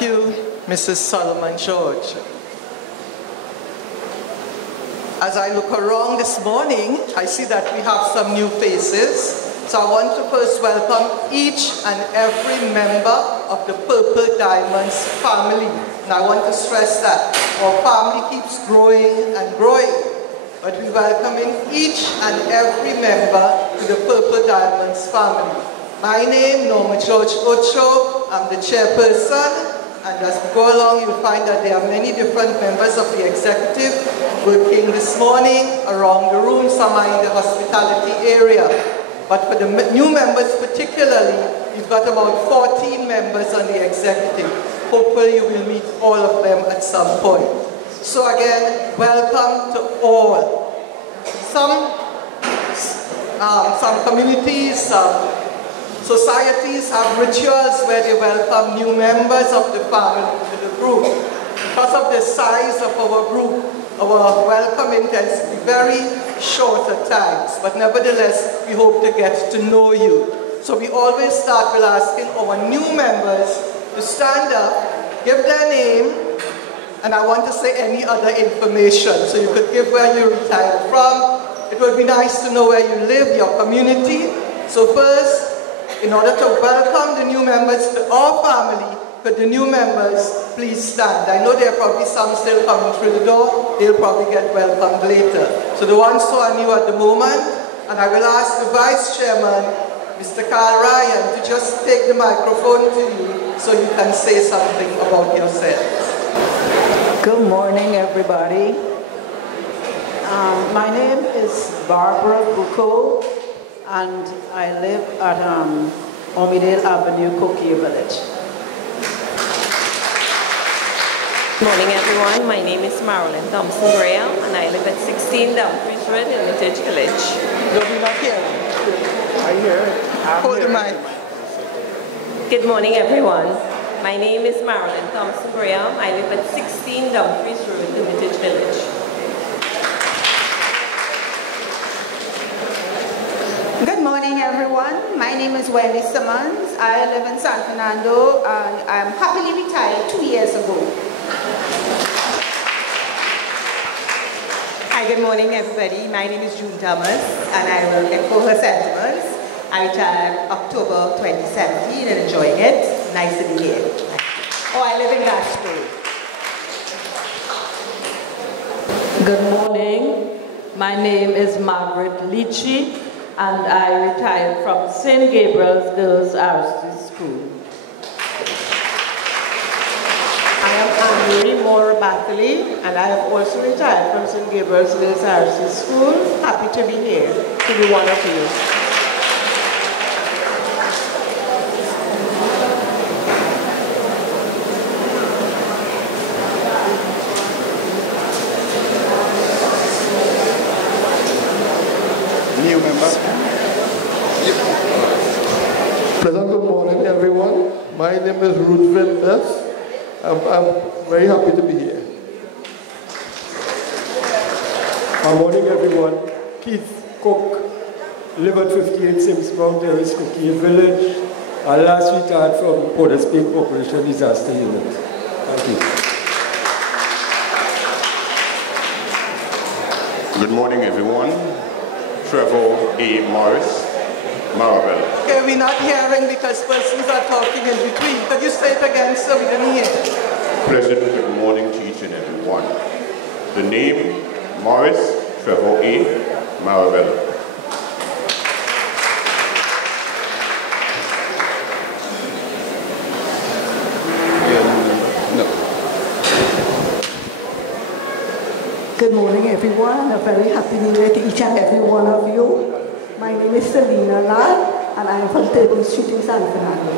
Thank you, Mrs. Solomon George. As I look around this morning, I see that we have some new faces. So I want to first welcome each and every member of the Purple Diamonds family. And I want to stress that our family keeps growing and growing. But we're welcoming each and every member to the Purple Diamonds family. My name, Norma George Ocho. I'm the chairperson. And as we go along, you'll find that there are many different members of the executive working this morning around the room. Some are in the hospitality area. But for the new members particularly, we've got about 14 members on the executive. Hopefully you will meet all of them at some point. So again, welcome to all. Some communities, societies have rituals where they welcome new members of the family to the group. Because of the size of our group, our welcoming tends to be very short at times, but nevertheless, we hope to get to know you. So we always start with asking our new members to stand up, give their name, and I want to say any other information. So you could give where you retired from. It would be nice to know where you live, your community. So first, in order to welcome the new members to our family, could the new members please stand? I know there are probably some still coming through the door. They'll probably get welcomed later. So the ones who are new at the moment, and I will ask the Vice Chairman, Mr. Carl Ryan, to just take the microphone to you so you can say something about yourselves. Good morning, everybody. My name is Barbara Bucco, and I live at Omidale Avenue, Coquille Village. Good morning, everyone. My name is Marilyn Thompson Graham, and I live at 16 Dumfries Road in Vintage Village. No, we're not hearing. I hear it. Hold the mic. Good morning, everyone. My name is Marilyn Thompson Graham. I live at 16 Dumfries Road in Vintage Village. Good morning, everyone. My name is Wendy Simmons. I live in San Fernando, and I'm happily retired 2 years ago. Hi, good morning, everybody. My name is June Thomas, and I will echo her sentiments. I retired October 2017 and enjoying it. Nice to be here. Oh, I live in Gashbury. Good morning. My name is Margaret Leachy, and I retired from St. Gabriel's Girls RC School. I am Anne-Marie Moore Bathley, and I have also retired from St. Gabriel's Girls RC School. Happy to be here, to be one of you. New member. Pleasant good morning, everyone. My name is Ruth Vildas. I'm very happy to be here. Good morning, everyone. Keith Cook, live at 58 Simsmount Terrace, Coquille Village. I last retired from Port Speak Operation Disaster Unit. Thank you. Good morning, everyone. Trevor A. Morris, Marabella. Okay, we're not hearing because persons are talking in between. Could you say it again so we can hear? Pleasant good morning to each and every one. The name, Morris Trevor A. Marabella. Good morning, everyone. A very happy new year to each and every one of you. My name is Selena Ladd, and I am from 13th Street in San Fernando.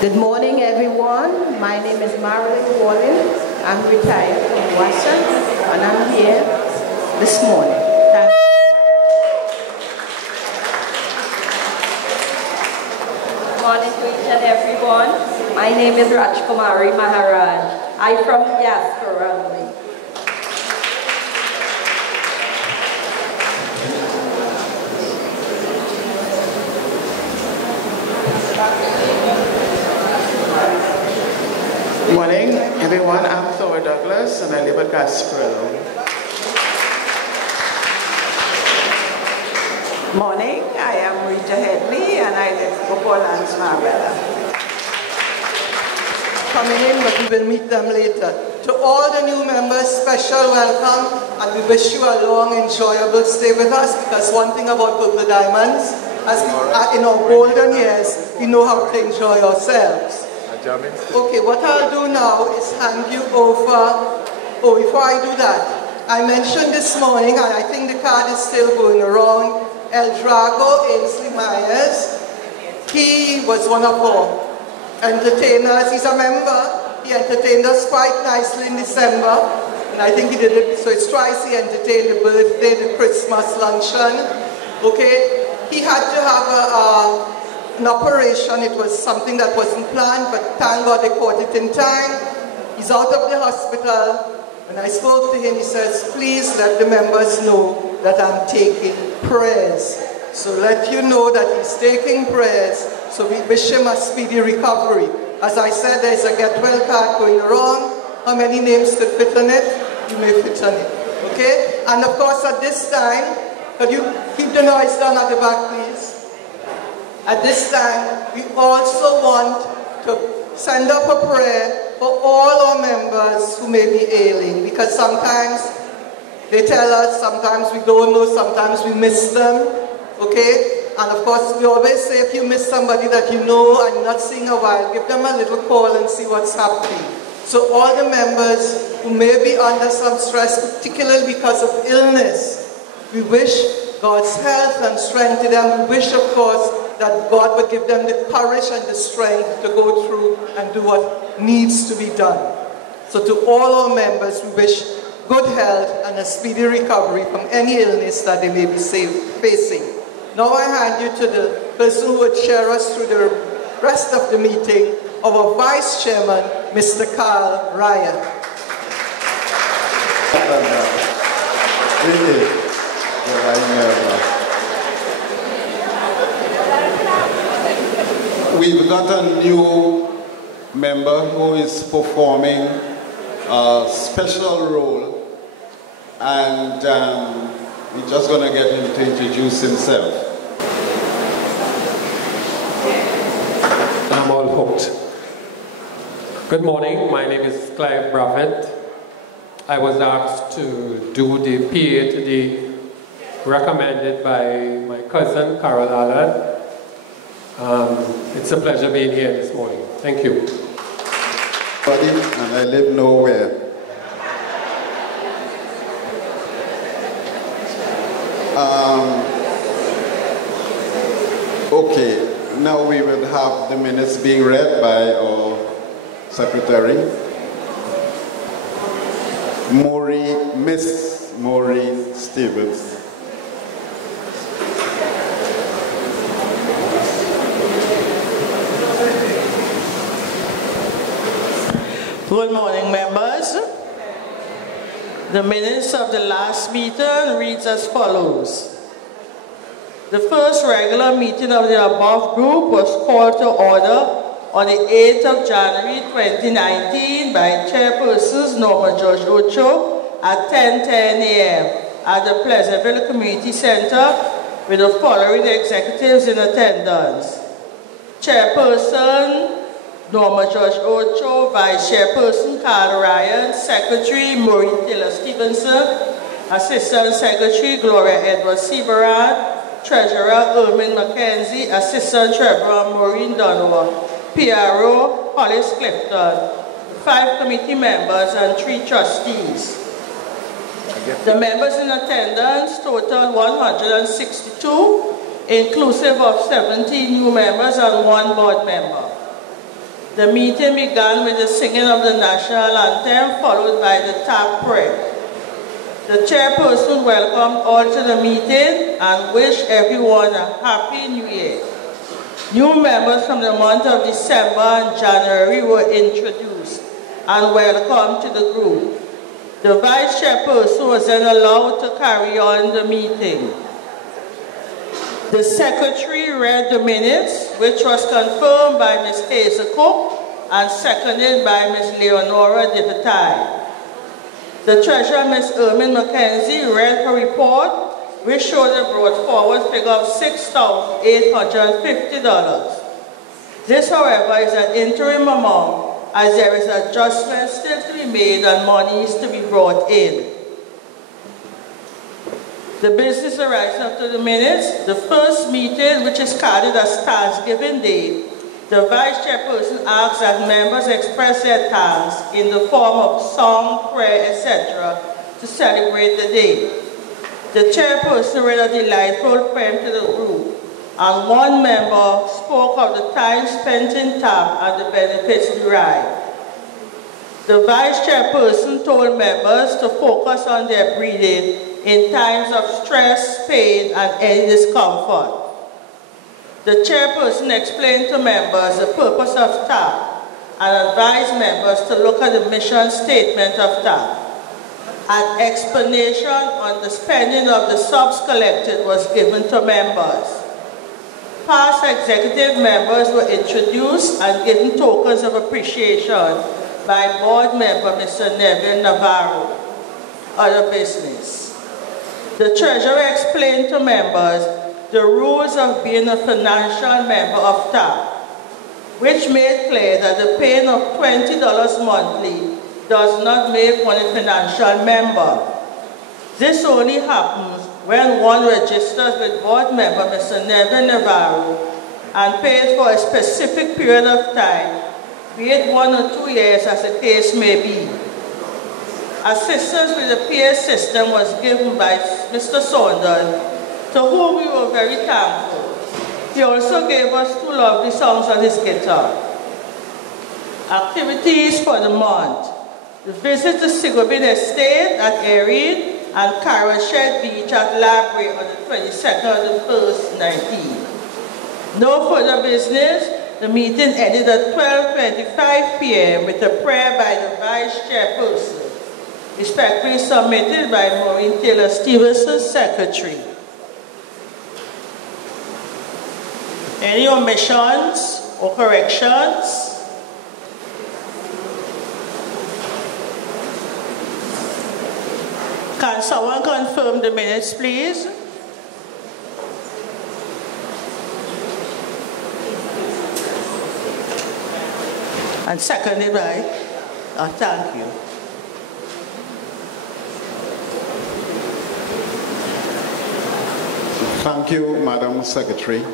Good morning, everyone. My name is Marilyn Wallin. I'm retired from Washington, and I'm here this morning. Thank you. Good morning to each and everyone. My name is Rajkumari Maharaj. I'm from Jasper only. Good morning, everyone. I'm Thor Douglas, and I live at Gasparilla. Morning, I am Rita Headley, and I live in Portland's Marbella. Coming in, but we will meet them later. To all the new members, special welcome, and we wish you a long, enjoyable stay with us, because one thing about Purple Diamonds, as we are in our golden years, we know how to enjoy ourselves. Okay, what I'll do now is hand you over. Oh, before I do that, I mentioned this morning, and I think the card is still going around, El Drago Ainsley Myers. He was one of our entertainers. He's a member. He entertained us quite nicely in December, and I think he did it, so it's twice he entertained the birthday, the Christmas luncheon. Okay, he had to have an operation. It was something that wasn't planned, but thank God they caught it in time. He's out of the hospital. When I spoke to him, he says, please let the members know that I'm taking prayers. So let you know that he's taking prayers. So we wish him a speedy recovery. As I said, there's a get well card going around. How many names could fit on it? You may fit on it. Okay? And of course, at this time, could you keep the noise down at the back, please? At this time, we also want to send up a prayer for all our members who may be ailing, because sometimes they tell us, sometimes we don't know, sometimes we miss them, okay? And of course, we always say if you miss somebody that you know and you're not seeing a while, give them a little call and see what's happening. So all the members who may be under some stress, particularly because of illness, we wish God's health and strength to them. We wish, of course, that God would give them the courage and the strength to go through and do what needs to be done. So to all our members, we wish good health and a speedy recovery from any illness that they may be facing. Now I hand you to the person who would share us through the rest of the meeting, our Vice Chairman, Mr. Carl Ryan. We've got a new member who is performing a special role, and we're just going to get him to introduce himself. I'm all hooked. Good morning, my name is Clive Braffett. I was asked to do the PA today, recommended by my cousin Carol Allard. It's a pleasure being here this morning. Thank you. And I live nowhere. Okay, now we will have the minutes being read by our secretary, Miss Maureen Stevens. Good morning, members. The minutes of the last meeting reads as follows. The first regular meeting of the above group was called to order on the 8th of January 2019 by Chairpersons Norma George Ocho at 10:10 a.m. at the Pleasantville Community Center with the following executives in attendance. Chairperson Norma George Ocho, Vice Chairperson Carl Ryan, Secretary Maureen Taylor Stevenson, Assistant Secretary Gloria Edward Seabaran, Treasurer Ermin McKenzie, Assistant Treasurer Maureen Donovan, PRO Hollis Clifton, 5 committee members and 3 trustees. The members in attendance total 162, inclusive of 17 new members and 1 board member. The meeting began with the singing of the national anthem, followed by the TTARP prayer. The chairperson welcomed all to the meeting and wished everyone a happy new year. New members from the month of December and January were introduced and welcomed to the group. The vice chairperson was then allowed to carry on the meeting. The secretary read the minutes, which was confirmed by Ms. Hazel Cook and seconded by Ms. Leonora DeVitai. The treasurer, Ms. Ermin McKenzie, read her report, which showed a brought forward figure of $6,850. This, however, is an interim amount, as there is adjustment still to be made and monies to be brought in. The business arising after the minutes, the first meeting, which is carded as Thanksgiving Day, the vice chairperson asks that members express their thanks in the form of song, prayer, etc. to celebrate the day. The chairperson read a delightful poem to the group, and one member spoke of the time spent in TTARP and the benefits derived. The vice chairperson told members to focus on their breathing in times of stress, pain, and any discomfort. The chairperson explained to members the purpose of TTARP and advised members to look at the mission statement of TTARP. An explanation on the spending of the subs collected was given to members. Past executive members were introduced and given tokens of appreciation by board member Mr. Neville Navarro. Other business. The treasurer explained to members the rules of being a financial member of TTARP, which made clear that the paying of $20 monthly does not make one a financial member. This only happens when one registers with board member Mr. Neville Navarro and pays for a specific period of time, be it 1 or 2 years as the case may be. Assistance with the PA system was given by Mr. Saunders, to whom we were very thankful. He also gave us 2 lovely songs on his guitar. Activities for the month. The visit to Sigobin Estate at Erin and Carol Shed Beach at Library on the 22nd of the 1st, 19. No further business. The meeting ended at 12:25 p.m. with a prayer by the Vice Chairperson, respectfully submitted by Maureen Taylor Stevenson, Secretary. Any omissions or corrections? Can someone confirm the minutes, please? And seconded by, thank you. Thank you, Madam Secretary.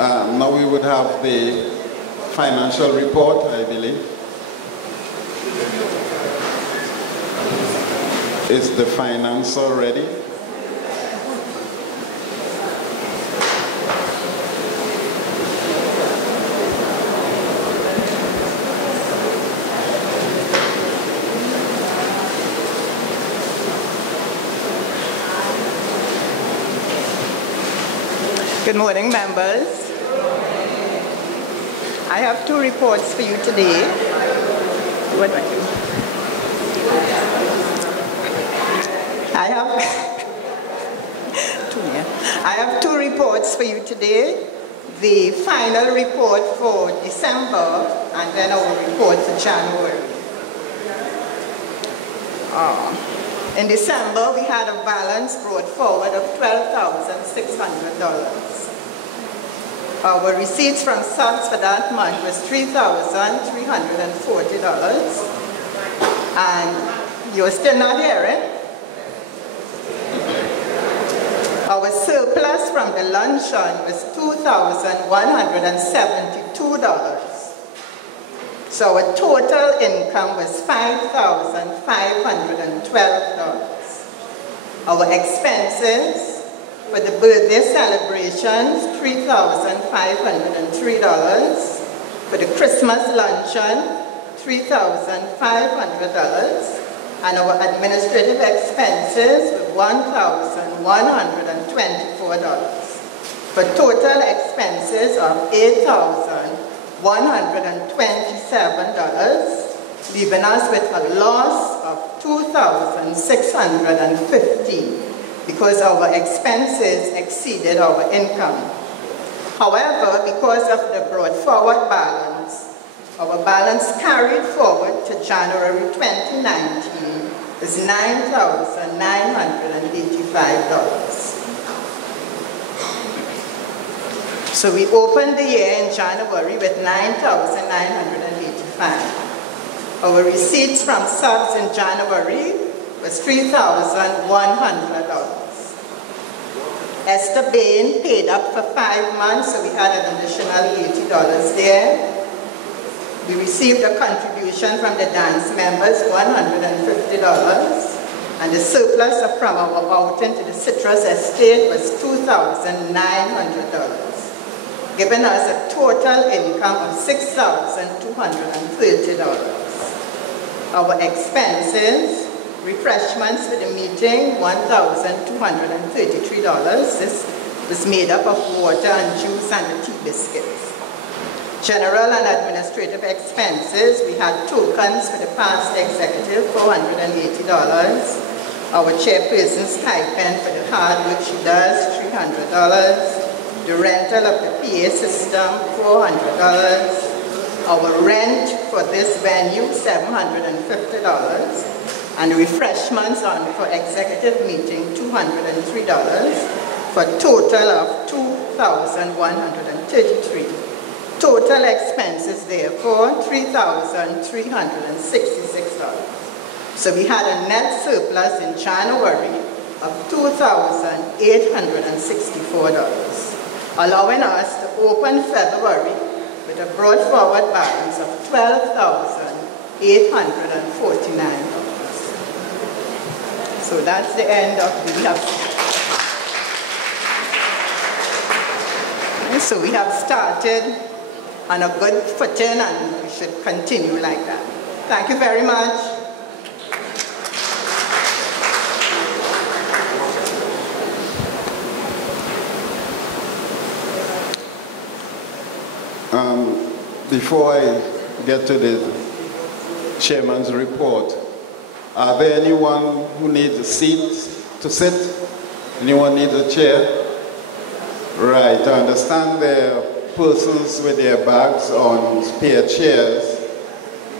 Now we would have the financial report, I believe. Is the finance already? Good morning, members. I have 2 reports for you today. I have 2 reports for you today. The final report for December and then our report for January. In December, we had a balance brought forward of $12,600. Our receipts from subs for that month was $3,340. And you're still not hearing? Our surplus from the luncheon was $2,172. So our total income was $5,512. Our expenses for the birthday celebrations, $3,503. For the Christmas luncheon, $3,500. And our administrative expenses were $1,124. For total expenses of $8,127, leaving us with a loss of $2,615. because our expenses exceeded our income. However, because of the brought forward balance, our balance carried forward to January 2019 is $9,985. So we opened the year in January with $9,985. Our receipts from subs in January was $3,100. Esther Bain paid up for 5 months, so we had an additional $80 there. We received a contribution from the dance members, $150, and the surplus from our outing to the citrus estate was $2,900, giving us a total income of $6,230. Our expenses, refreshments for the meeting, $1,233. This was made up of water and juice and the tea biscuits. General and administrative expenses, we had tokens for the past executive, $480. Our chairperson's stipend for the hard work she does, $300. The rental of the PA system, $400. Our rent for this venue, $750. And refreshments for executive meeting, $203, for a total of $2,133. Total expenses, therefore, $3,366. So we had a net surplus in January of $2,864, allowing us to open February with a brought forward balance of $12,849. So that's the end of So we have started on a good footing, and we should continue like that. Thank you very much. Before I get to the chairman's report, are there anyone who needs a seat to sit? Anyone needs a chair? Right, I understand there are persons with their bags on spare chairs.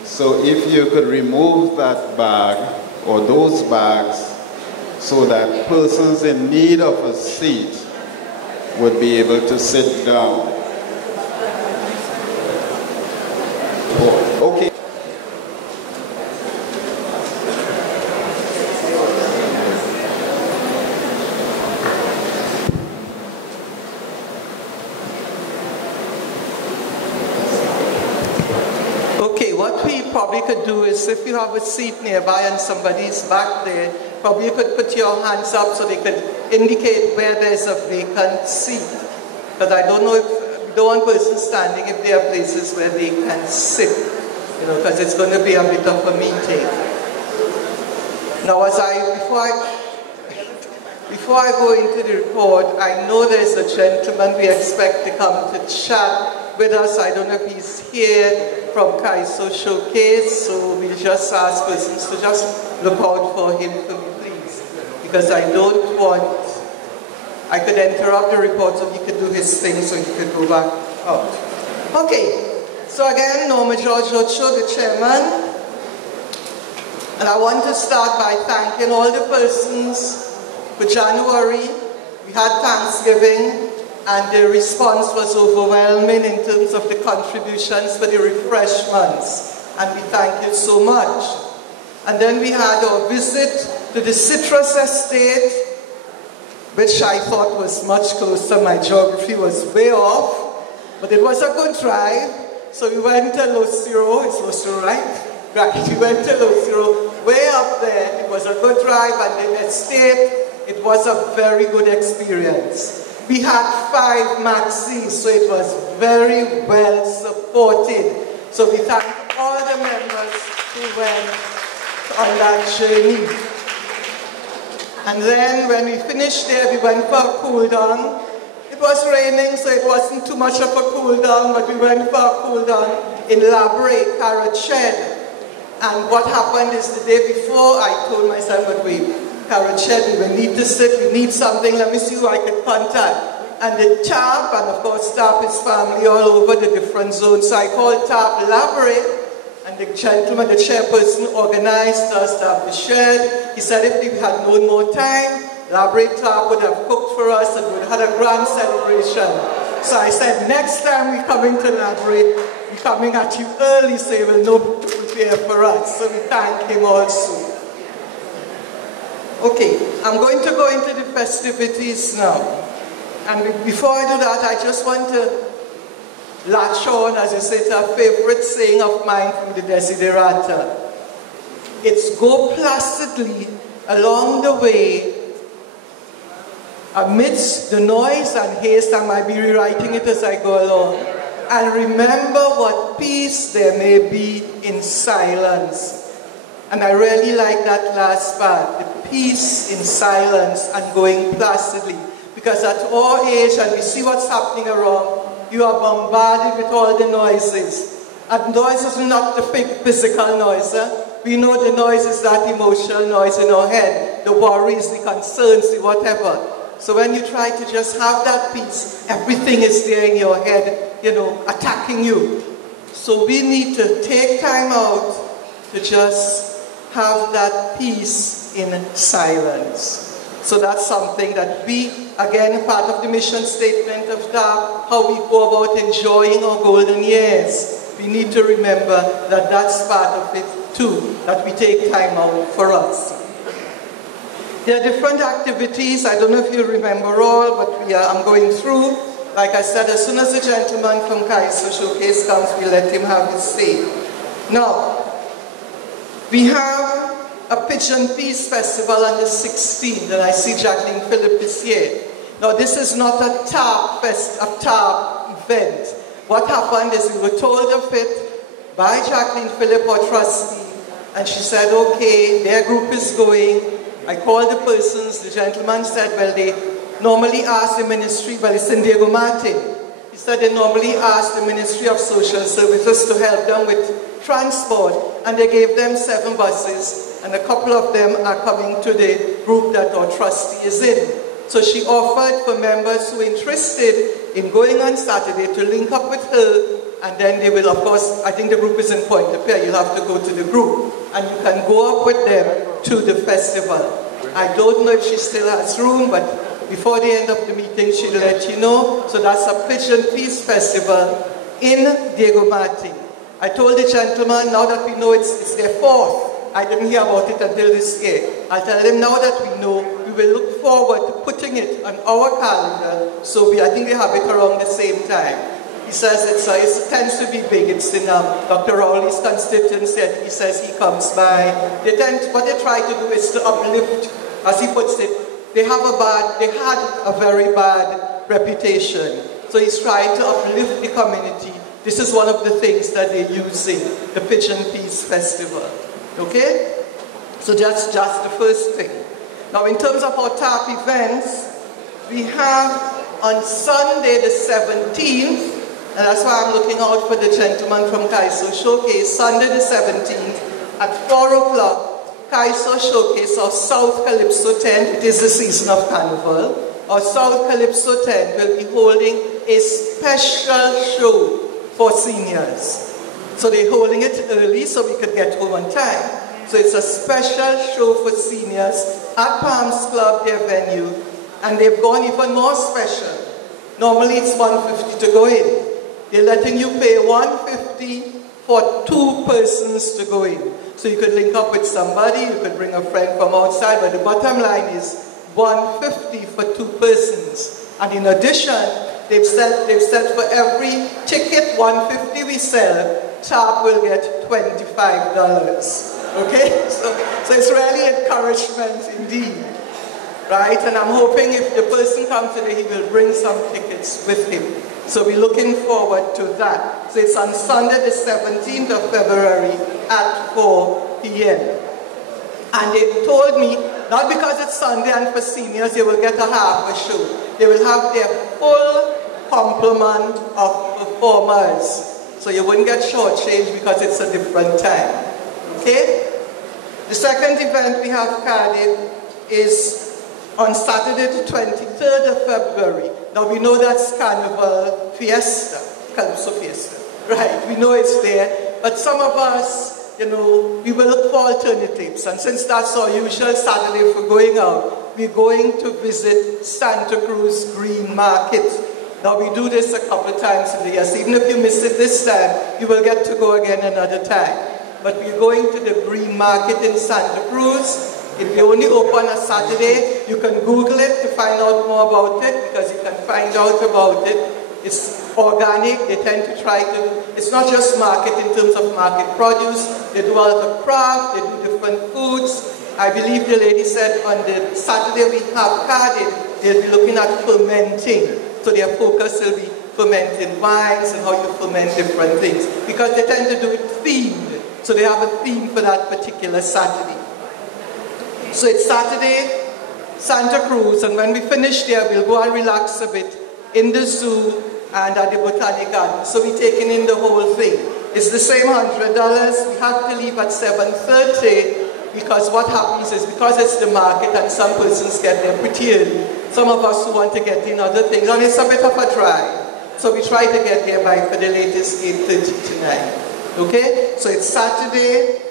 So if you could remove that bag or those bags so that persons in need of a seat would be able to sit down. Okay. Okay, what we probably could do is, if you have a seat nearby and somebody's back there, probably you could put your hands up so they could indicate where there's a vacant seat. But I don't know if, we don't want persons standing if there are places where they can sit, you know, because it's going to be a bit of a meeting. Now, before I go into the report, I know there's a gentleman we expect to come to chat with us. I don't know if he's here from Kaiso Showcase, so we'll just ask persons to just look out for him for me, please. Because I don't want, I could interrupt the report so he could do his thing so he could go back out. Okay, so again, Norma George Ocho, the chairman. And I want to start by thanking all the persons. For January, we had Thanksgiving, and the response was overwhelming in terms of the contributions for the refreshments. And we thank you so much. And then we had our visit to the citrus estate, which I thought was much closer. My geography was way off, but it was a good drive. So we went to Lucero, it's Lucero, right? Right, we went to Lucero, way up there. It was a good drive, and the estate, it was a very good experience. We had 5 maxis, so it was very well supported. So we thank all the members who went on that journey. And then when we finished there, we went for a cool down. It was raining, so it wasn't too much of a cool down, but we went for a cool down in Labre, Carrot Shed. And what happened is the day before, I told myself, but wait, carrot shed, we need to sit, we need something, let me see who I can contact. And the TARP, and of course TARP is family all over the different zones. So I called TARP Library, and the gentleman, the chairperson, organized us to have the shed. He said if we had known more time, Library TARP would have cooked for us and we would have had a grand celebration. So I said, next time we coming to Library, we're coming at you early so you will know to prepare for us. So we thank him also. Okay, I'm going to go into the festivities now. And before I do that, I just want to latch on, as you say, to a favorite saying of mine from the Desiderata. It's go placidly along the way amidst the noise and haste. I might be rewriting it as I go along. And remember what peace there may be in silence. And I really like that last part, the peace in silence and going placidly. Because at our age, and we see what's happening around, you are bombarded with all the noises. And noise is not the physical noise. We know the noise is that emotional noise in our head, the worries, the concerns, the whatever. So when you try to just have that peace, everything is there in your head, you know, attacking you. So we need to take time out to just have that peace in silence. So that's something that we, again, part of the mission statement of TARP, how we go about enjoying our golden years. We need to remember that that's part of it too, that we take time out for us. There are different activities. I don't know if you remember all, but I'm going through. Like I said, as soon as the gentleman from Kaiser Showcase comes, we let him have his say. Now, we have a Pigeon Peace Festival on the 16th, and I see Jacqueline Phillip is here. Now, this is not a TARP event. What happened is we were told of it by Jacqueline Phillip, our trustee, and she said, okay, their group is going. I called the persons. The gentleman said, well, they normally ask the ministry, but it's in Diego Martin. He said they normally ask the Ministry of Social Services to help them with transport, and they gave them 7 buses. And a couple of them are coming to the group that our trustee is in. So she offered for members who are interested in going on Saturday to link up with her, and then they will, of course, I think the group is in Pointe-a-Pierre, you'll have to go to the group, and you can go up with them to the festival. I don't know if she still has room, but before the end of the meeting, she'll let you know. So that's a Pigeon Peace Festival in Diego Martin. I told the gentleman, now that we know it's their 4th, I didn't hear about it until this year. I tell him now that we know, we will look forward to putting it on our calendar. So I think we have it around the same time. He says it tends to be big. It's in Dr. Hollis' constituency. He says he comes by. What they try to do is to uplift, as he puts it. They had a very bad reputation. So he's trying to uplift the community. This is one of the things that they're using, the Pigeon Peace Festival. Okay? So that's just the first thing. Now in terms of our TARP events, we have on Sunday the 17th, and that's why I'm looking out for the gentleman from Kaiso Showcase, Sunday the 17th at 4 o'clock, Kaiso Showcase, our South Calypso tent. It is the season of Carnival. Our South Calypso tent will be holding a special show for seniors. So they're holding it early so we could get home on time. So it's a special show for seniors at Palms Club, their venue, and they've gone even more special. Normally it's $150 to go in. They're letting you pay $150 for 2 persons to go in. So you could link up with somebody, you could bring a friend from outside, but the bottom line is $150 for 2 persons. And in addition, they've said for every ticket $150 we sell, TARP will get $25. Okay? So it's really encouragement indeed. Right? And I'm hoping if the person comes today, he will bring some tickets with him. So we're looking forward to that. So it's on Sunday the 17th of February at 4 p.m. And they told me, not because it's Sunday and for seniors, they will get a half a show. They will have their full complement of performers. So you wouldn't get shortchanged because it's a different time. Okay? The second event we have Cardiff is on Saturday the 23rd of February. Now we know that's Carnival Fiesta, Calypso Fiesta, right? We know it's there, but some of us, you know, we will look for alternatives. And since that's our usual Saturday for going out, we're going to visit Santa Cruz Green Market. Now we do this a couple of times in the year, so even if you miss it this time, you will get to go again another time. But we're going to the Green Market in Santa Cruz. If you only open on a Saturday, you can Google it to find out more about it, because you can find out about it. It's organic. They tend to try to, it's not just market in terms of market produce. They do a lot of craft, they do different foods. I believe the lady said on the Saturday we have carded, they'll be looking at fermenting. So their focus will be fermenting wines and how you ferment different things. Because they tend to do it themed. So they have a theme for that particular Saturday. So it's Saturday, Santa Cruz, and when we finish there, we'll go and relax a bit in the zoo and at the Botanic Garden. So we're taking in the whole thing. It's the same $100. We have to leave at 7:30 because what happens is, because it's the market and some persons get there pretty early, some of us who want to get in other things, and it's a bit of a drive. So we try to get there by, for the latest, 8:30 tonight. Okay? So it's Saturday,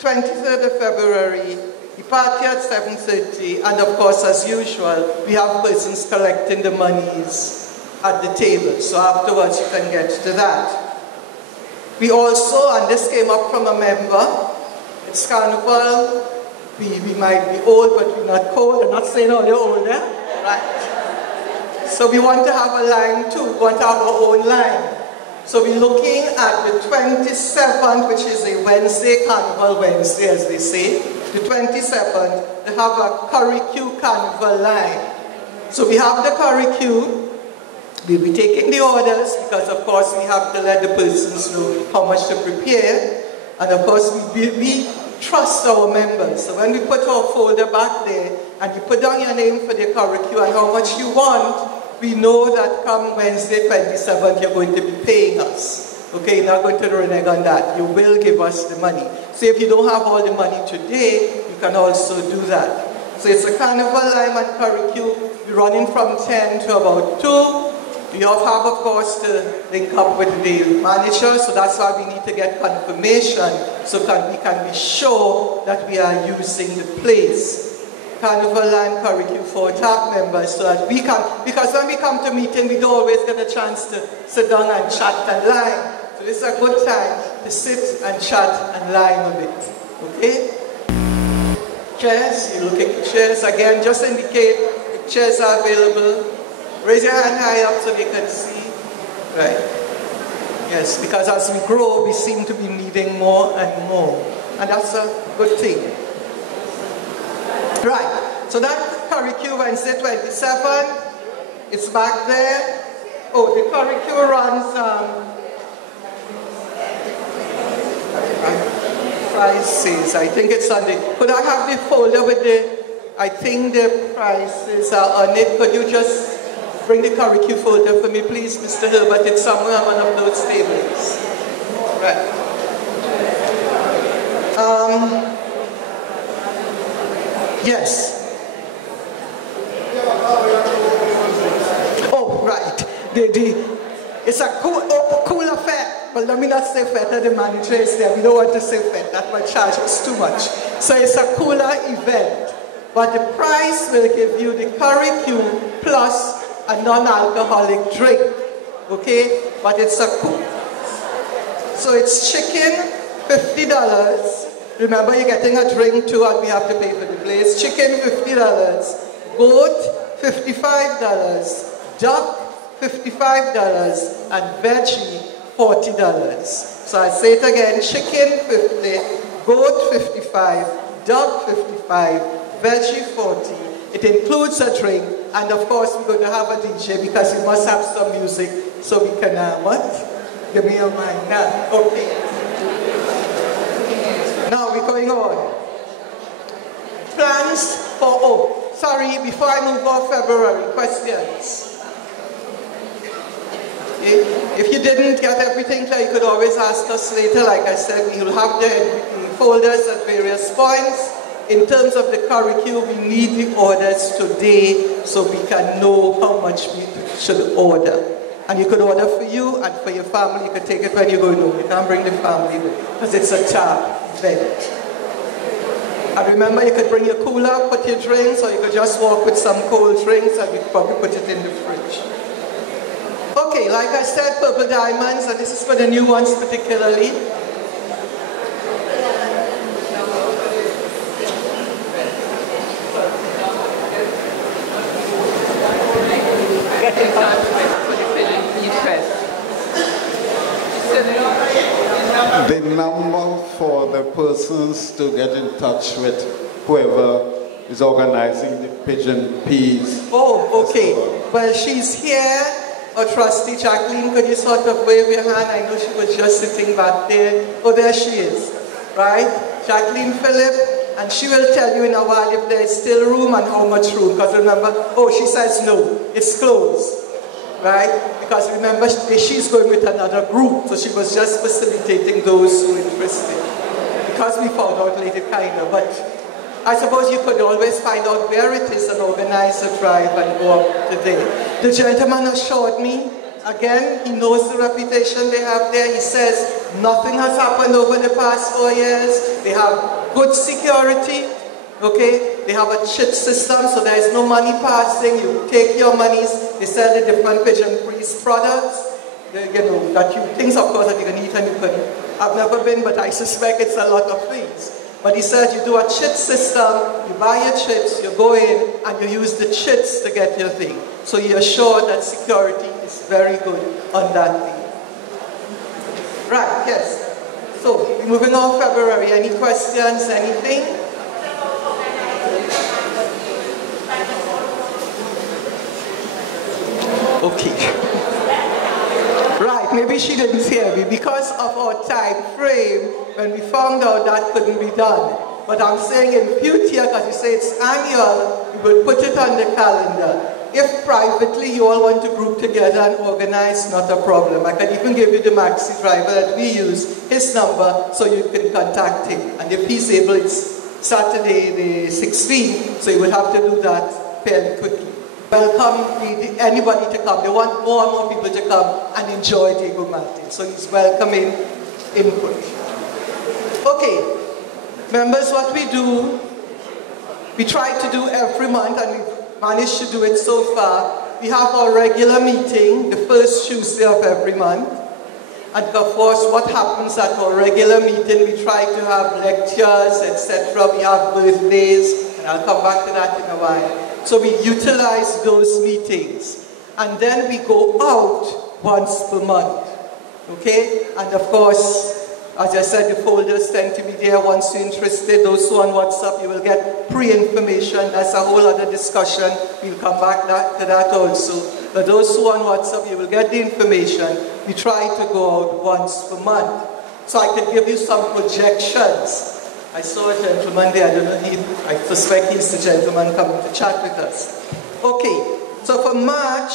23rd of February. We party at 7:30, and of course, as usual, we have persons collecting the monies at the table. So afterwards, you can get to that. We also, and this came up from a member, it's Carnival. We might be old, but we're not cold. I'm not saying all you're older, right? So we want to have a line too. We want to have our own line. So we're looking at the 27th, which is a Wednesday, Carnival Wednesday, as they say. The 27th, they have a curry queue carnival line. So we have the curry queue. We'll be taking the orders because, of course, we have to let the persons know how much to prepare. And, of course, we trust our members. So when we put our folder back there and you put down your name for the curry queue and how much you want, we know that come Wednesday 27th, you're going to be paying us. Okay, you're not going to renege on that. You will give us the money. So if you don't have all the money today, you can also do that. So it's a carnival lime and curry queue. We're running from 10 to about 2. We have, of course, to link up with the manager, so that's why we need to get confirmation so we can be sure that we are using the place. Carnival Lime Curry Queue for TTARP members, so that we can, because when we come to meeting, we don't always get a chance to sit down and chat and lime. So this is a good time to sit and chat and lime a bit. Okay? Chairs, you're looking for chairs. Again, just indicate if chairs are available. Raise your hand high up so they can see. Right. Yes, because as we grow, we seem to be needing more and more. And that's a good thing. Right. So that curry queue Wednesday 27, it's back there. Oh, the curry queue runs prices. I think it's on the, could I have the folder with the, I think the prices are on it. Could you just bring the curry queue folder for me, please, Mr. Herbert? It's somewhere on one of those tables. Right. Yes. Oh, right. It's a cool affair. Well, let me not say feta. The manager is there. We don't want to say feta. That might charge us too much. So it's a cooler event. But the price will give you the curry queue plus a non-alcoholic drink, okay? But it's a cook. So it's chicken, $50. Remember, you're getting a drink too, and we have to pay for the place. Chicken, $50. Goat, $55. Duck, $55. And veggie, $40. So I say it again: chicken, $50. Goat, $55. Duck, $55. Veggie, $40. It includes a drink, and of course we're going to have a DJ because we must have some music so we can, what? Give me your mind now. Okay. Now we're going on. Plans for, oh, sorry, before I move on, February, questions. Okay. If you didn't get everything clear, you could always ask us later. Like I said, we'll have the folders at various points. in terms of the curriculum, we need the orders today so we can know how much we should order. And you could order for you and for your family. You could take it when you go home. You can't bring the family because it's a TTARP event. And remember, you could bring your cooler, put your drinks, or you could just walk with some cold drinks and you could probably put it in the fridge. Okay, like I said, purple diamonds, and this is for the new ones particularly. Get in touch with the filling interest. The number for the persons to get in touch with whoever is organizing the pigeon peas. Oh, okay. Well, she's here. Or Trustee Jacqueline, could you sort of wave your hand? I know she was just sitting back there. Oh, there she is, right? Jacqueline Phillip, and she will tell you in a while if there is still room and how much room. Because remember, oh, she says no, it's closed, right? Because remember, she's going with another group, so she was just facilitating those who are interested. Because we found out later, kind of, but I suppose you could always find out where it is and organize a drive and go up today. The gentleman assured me, again, he knows the reputation they have there. He says nothing has happened over the past 4 years. They have good security, okay? They have a chit system, so there is no money passing. You take your monies. They sell the different pigeon priest products. You know, that you, things of course that you can eat and you can. I've never been, but I suspect it's a lot of things. But he said you do a chit system, you buy your chits, you go in, and you use the chits to get your thing. So you're sure that security is very good on that thing. Right, yes. So, we're moving on February. Any questions, anything? Okay. Right, maybe she didn't hear me. Because of our time frame, when we found out that couldn't be done. But I'm saying in future, because you say it's annual, we will put it on the calendar. If privately you all want to group together and organize, not a problem. I can even give you the maxi driver that we use, his number, so you can contact him. And if he's able, it's Saturday the 16th, so you will have to do that fairly quickly. Welcome anybody to come. They want more and more people to come and enjoy Diego Martin. So he's welcoming input. Okay, members, what we do, we try to do every month, and we've managed to do it so far. We have our regular meeting, the first Tuesday of every month. And of course, what happens at our regular meeting, we try to have lectures, etc. We have birthdays, and I'll come back to that in a while. So we utilize those meetings. And then we go out once per month. Okay? And of course, as I said, the folders tend to be there once you're interested. Those who are on WhatsApp, you will get pre-information. That's a whole other discussion. We'll come back to that also. But those who are on WhatsApp, you will get the information. We try to go out once per month. So I can give you some projections. I saw a gentleman there, I don't know, I suspect he's the gentleman coming to chat with us. Okay, so for March,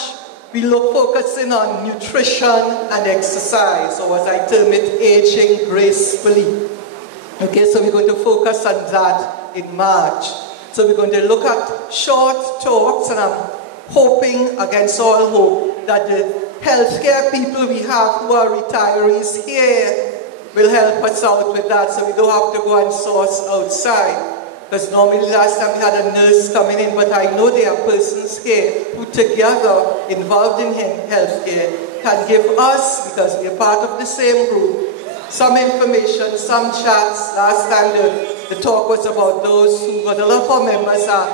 we look focusing on nutrition and exercise, or as I term it, aging gracefully. Okay, so we're going to focus on that in March. So we're going to look at short talks, and I'm hoping against all hope that the healthcare people we have who are retirees here will help us out with that, so we don't have to go and source outside. Because normally last time we had a nurse coming in, but I know there are persons here who together, involved in healthcare, can give us, because we are part of the same group, some information, some chats. Last time the talk was about those who, but a lot of our members are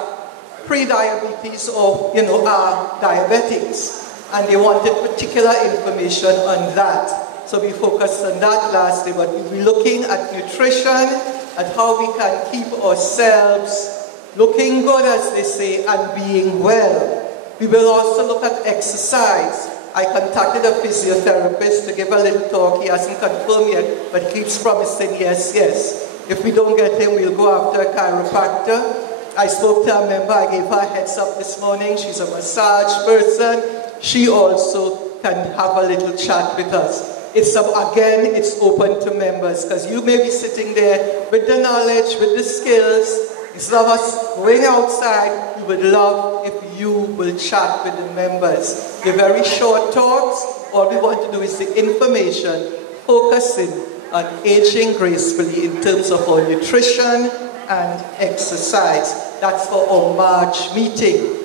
pre-diabetes or, are diabetics. And they wanted particular information on that. So we focused on that last day, but we'll be looking at nutrition, at how we can keep ourselves looking good, as they say, and being well. We will also look at exercise. I contacted a physiotherapist to give a little talk. He hasn't confirmed yet, but keeps promising yes, yes. If we don't get him, we'll go after a chiropractor. I spoke to a member, I gave her a heads up this morning. She's a massage person. She also can have a little chat with us. Again, it's open to members, because you may be sitting there with the knowledge, with the skills, Instead of us going outside, we would love if you will chat with the members. They're very short talks. All we want to do is the information, focusing on aging gracefully in terms of our nutrition and exercise. That's for our March meeting.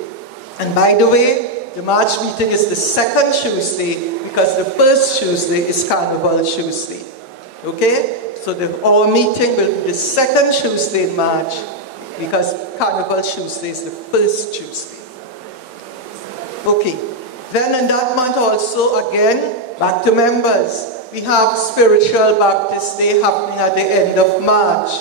And by the way, the March meeting is the second Tuesday because the first Tuesday is Carnival Tuesday. Okay? So our meeting will be the second Tuesday in March because Carnival Tuesday is the first Tuesday. Okay. Then in that month also, again, back to members. We have Spiritual Baptist Day happening at the end of March.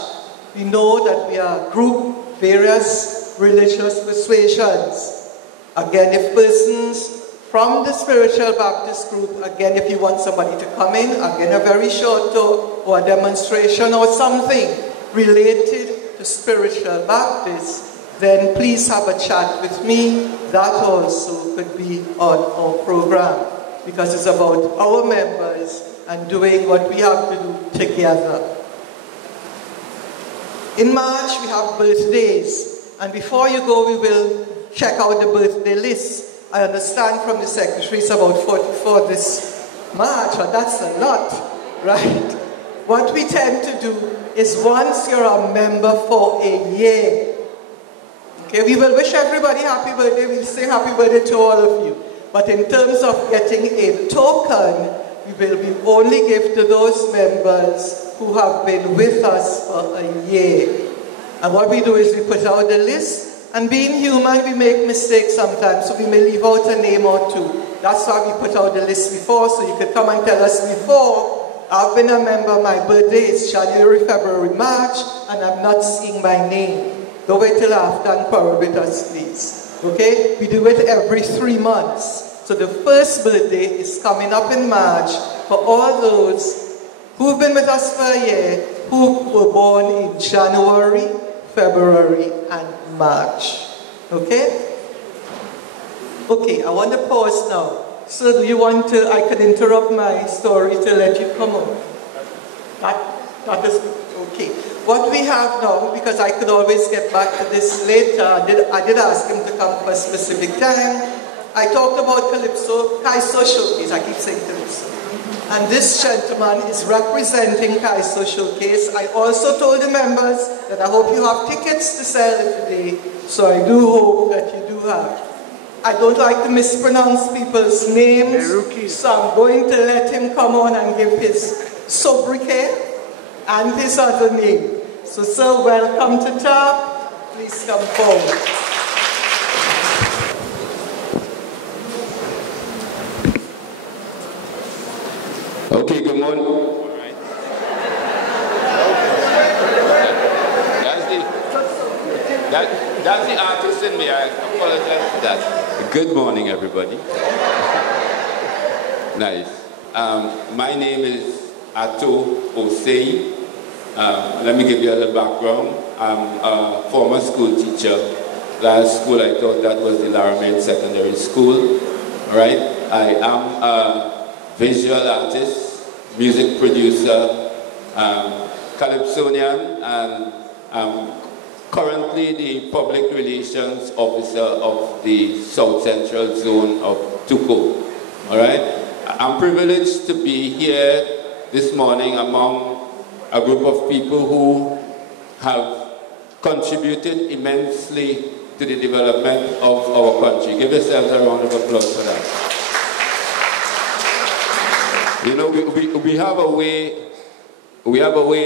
We know that we are a group, various religious persuasions. Again, if persons from the Spiritual Baptist group, again, if you want somebody to come in, again, a very short talk or a demonstration or something related to Spiritual Baptist, then please have a chat with me. That also could be on our program because it's about our members and doing what we have to do together. In March, we have birthdays. And before you go, we will check out the birthday list. I understand from the secretary it's about 44 this March, but that's a lot, right? What we tend to do is once you're a member for a year, okay, we will wish everybody happy birthday, we'll say happy birthday to all of you. But in terms of getting a token, we will only give to those members who have been with us for a year. And what we do is we put out the list, and being human, we make mistakes sometimes, so we may leave out a name or two. That's why we put out the list before, so you could come and tell us before, I've been a member, my birthday is January, February, March, and I'm not seeing my name. Don't wait till after and quarrel with us, please. Okay? We do it every 3 months. So the first birthday is coming up in March for all those who've been with us for a year, who were born in January, February, and March. Okay? Okay, I want to pause now. So do you want to, I could interrupt my story to let you come on. That is okay. What we have now, because I could always get back to this later, I did ask him to come for a specific time. I talked about Kaiso Showcase, I keep saying Calypso. And this gentleman is representing Kaiso Showcase. I also told the members that I hope you have tickets to sell today, so I do hope that you do have. I don't like to mispronounce people's names, so I'm going to let him come on and give his sobriquet and his other name. So, sir, welcome to TTARP. Please come forward. Okay, good morning. That's the artist in me. I apologize for that. Good morning, everybody. Nice. My name is Ato Osei. Let me give you a little background. I'm a former school teacher. Last school I taught that was the Laramie Secondary School. All right. I am a visual artist, music producer, calypsonian, and I'm currently the public relations officer of the South Central Zone of Tuco. All right. I'm privileged to be here this morning among a group of people who have contributed immensely to the development of our country. Give yourselves a round of applause for that. You know, we have a way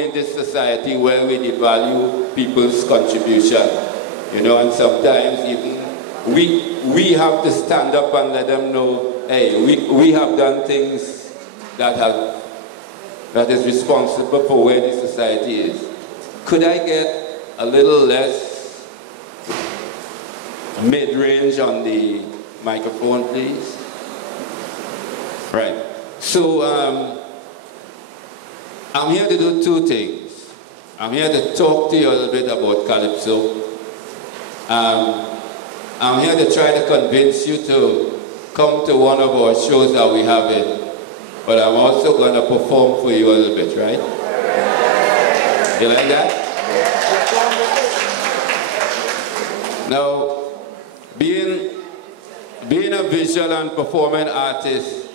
in this society where we devalue people's contribution. You know, and sometimes even we have to stand up and let them know, hey, we have done things that is responsible for where the society is. Could I get a little less mid-range on the microphone, please? Right. So, I'm here to do two things. I'm here to talk to you a little bit about Calypso. I'm here to try to convince you to come to one of our shows that we have in. But I'm also going to perform for you a little bit, right? You like that? Now, being a visual and performing artist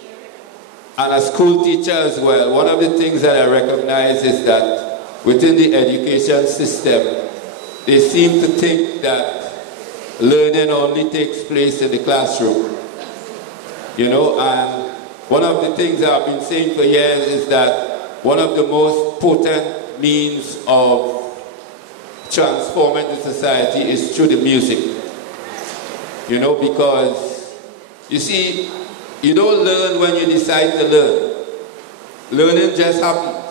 and a school teacher as well, one of the things that I recognize is that within the education system, they seem to think that learning only takes place in the classroom. You know, and one of the things I've been saying for years is that one of the most potent means of transforming the society is through the music. You know, because, you see, you don't learn when you decide to learn. Learning just happens.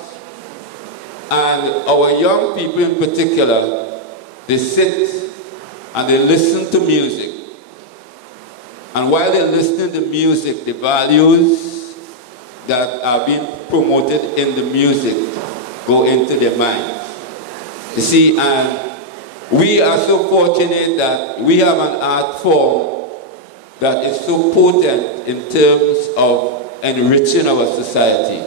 And our young people in particular, they sit and they listen to music. And while they're listening to music, the values that are being promoted in the music go into their mind. You see, and we are so fortunate that we have an art form that is so potent in terms of enriching our society.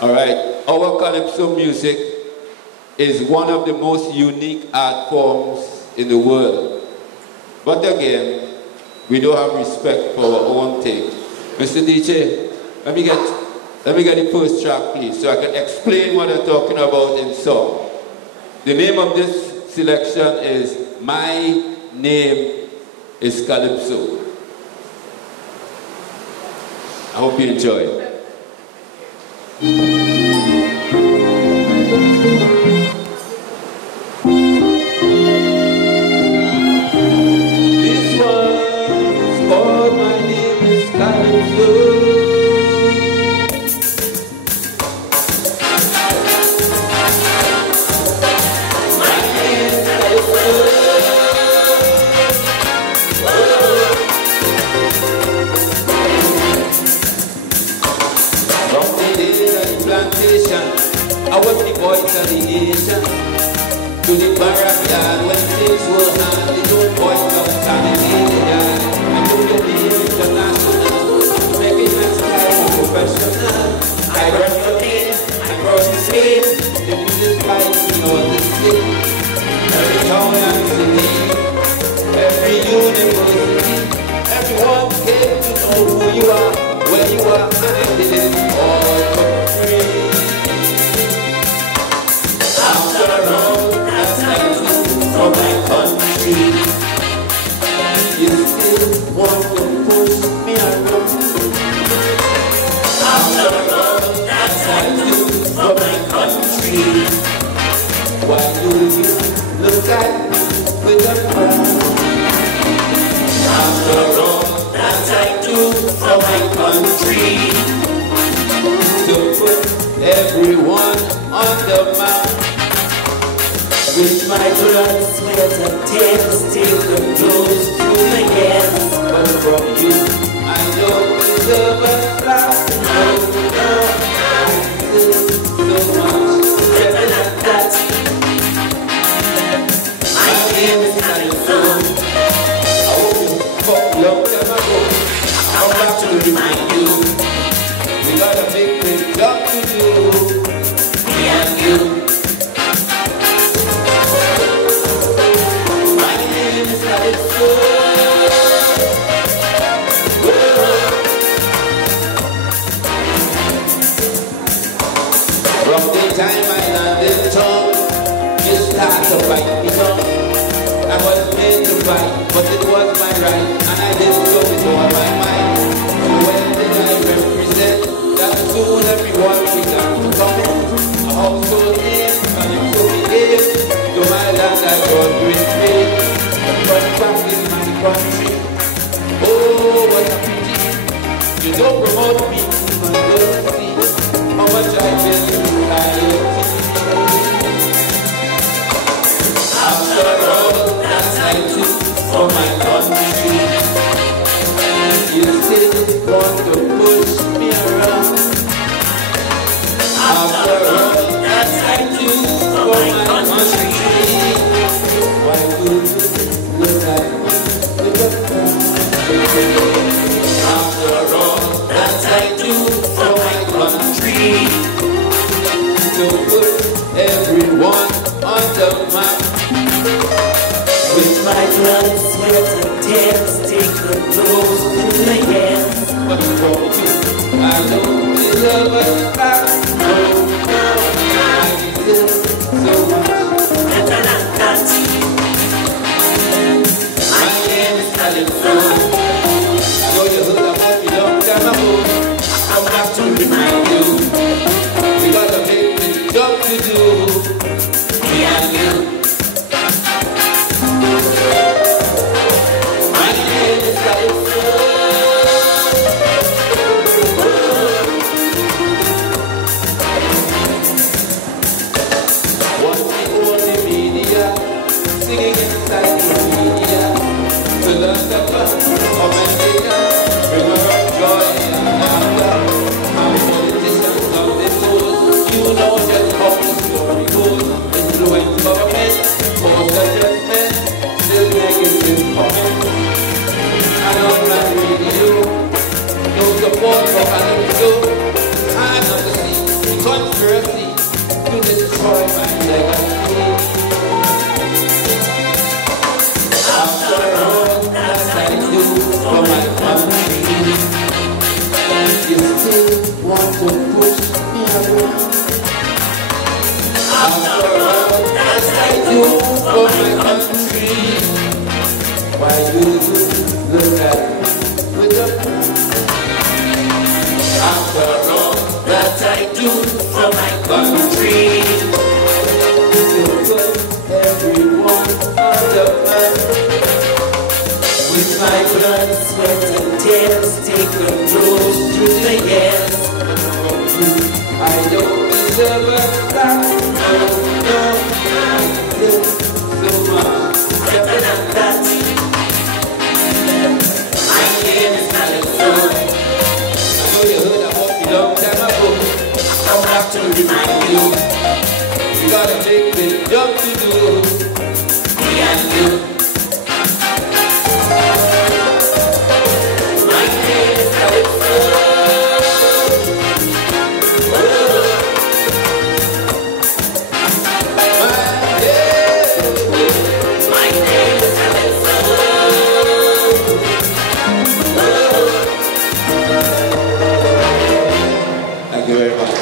All right, our calypso music is one of the most unique art forms in the world. But again, we don't have respect for our own thing. Mr. DJ, let me get the first track, please, so I can explain what I'm talking about in song. The name of this selection is My Name is Calypso. I hope you enjoy it. This one's called My Name is Calypso. I was the voice of the Asian to the backyard when things were hard. The old voice of Trinidad. I took the international, making my style professional. I run your name, I brought the same. The music guys me all the same. Every town and city, every university, everyone came to know who you are, where you are, and I did it all for free. After all that I do for my country, you still want to push me around. After all that I do for my country, why do you look at me with a frown? After all that I do for my country, to put everyone on the map. With my blood, sweat and tears, take the blows through my hands. But from you, I don't deserve a flap. No, I deserve so much better than that. My name is Calypso. I woke up long time ago. I'm back to remind you. We gotta make this job to do. Me and you. From the time I landed town, you start to fight me down. I was made to fight, but it was my right, and I didn't do it all my mind. So when did I represent that soon everyone began to comment? A household name, and it took me in to my land I brought great faith. But back in my country, oh what a pity. You don't promote me, but don't see how much I've been through. After all that I do for my country, you still want to push me around. After all that I do for my country, why would you look at me with a frown? After all that I do for my country, to put everyone on the map. With my dance, take the blows through the hands. But you won't do. I don't deserve a back. No, I deserve so much better than that. My name is Calypso. I know you heard about me long time ago. I come back to remind you. We got a big job to do. Me and you. My name is Calypso. Once we own the media, singing inside the media, philosophers, commentators, remember joy and laughter, and politicians of the soul. You know just how the story goes. Influence government, force adjustment, still making this comment. And on my radio, no support for Calypso. Hard not to see conspiracy to destroy my legacy. After all that I do for my country, you still want to push me away. After all that I do for my country, why do you look at me with a after all that I do for my country, to put everyone under man. With my blood, sweat and tears, take the blows through the years. I don't deserve a slap. No, I deserve so much better than that. My name is Calypso. I know you heard about me long time ago. I come back to remind you. We got a big job to do. Me and you. My name is Calypso. My name is Calypso. Thank you very much.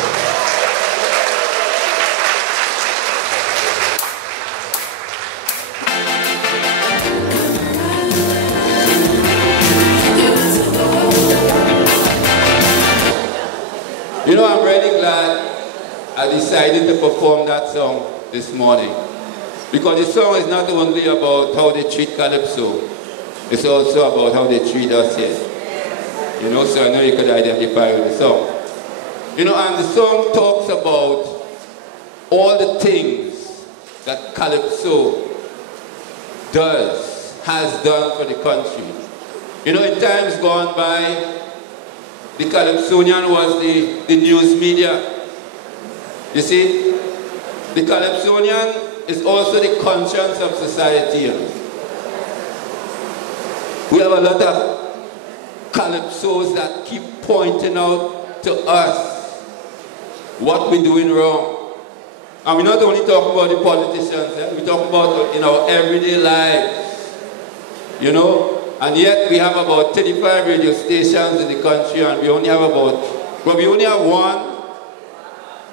You know, I'm really glad I decided to perform that song this morning. Because the song is not only about how they treat Calypso, it's also about how they treat us here. You know, so I know you could identify with the song. You know, and the song talks about all the things that Calypso has done for the country. You know, in times gone by, the Calypsonian was the news media. You see, the Calypsonian is also the conscience of society. We have a lot of Calypsos that keep pointing out to us what we're doing wrong. And we're not only talking about the politicians, we're talking about in our everyday lives. You know? And yet we have about 35 radio stations in the country, and we only have one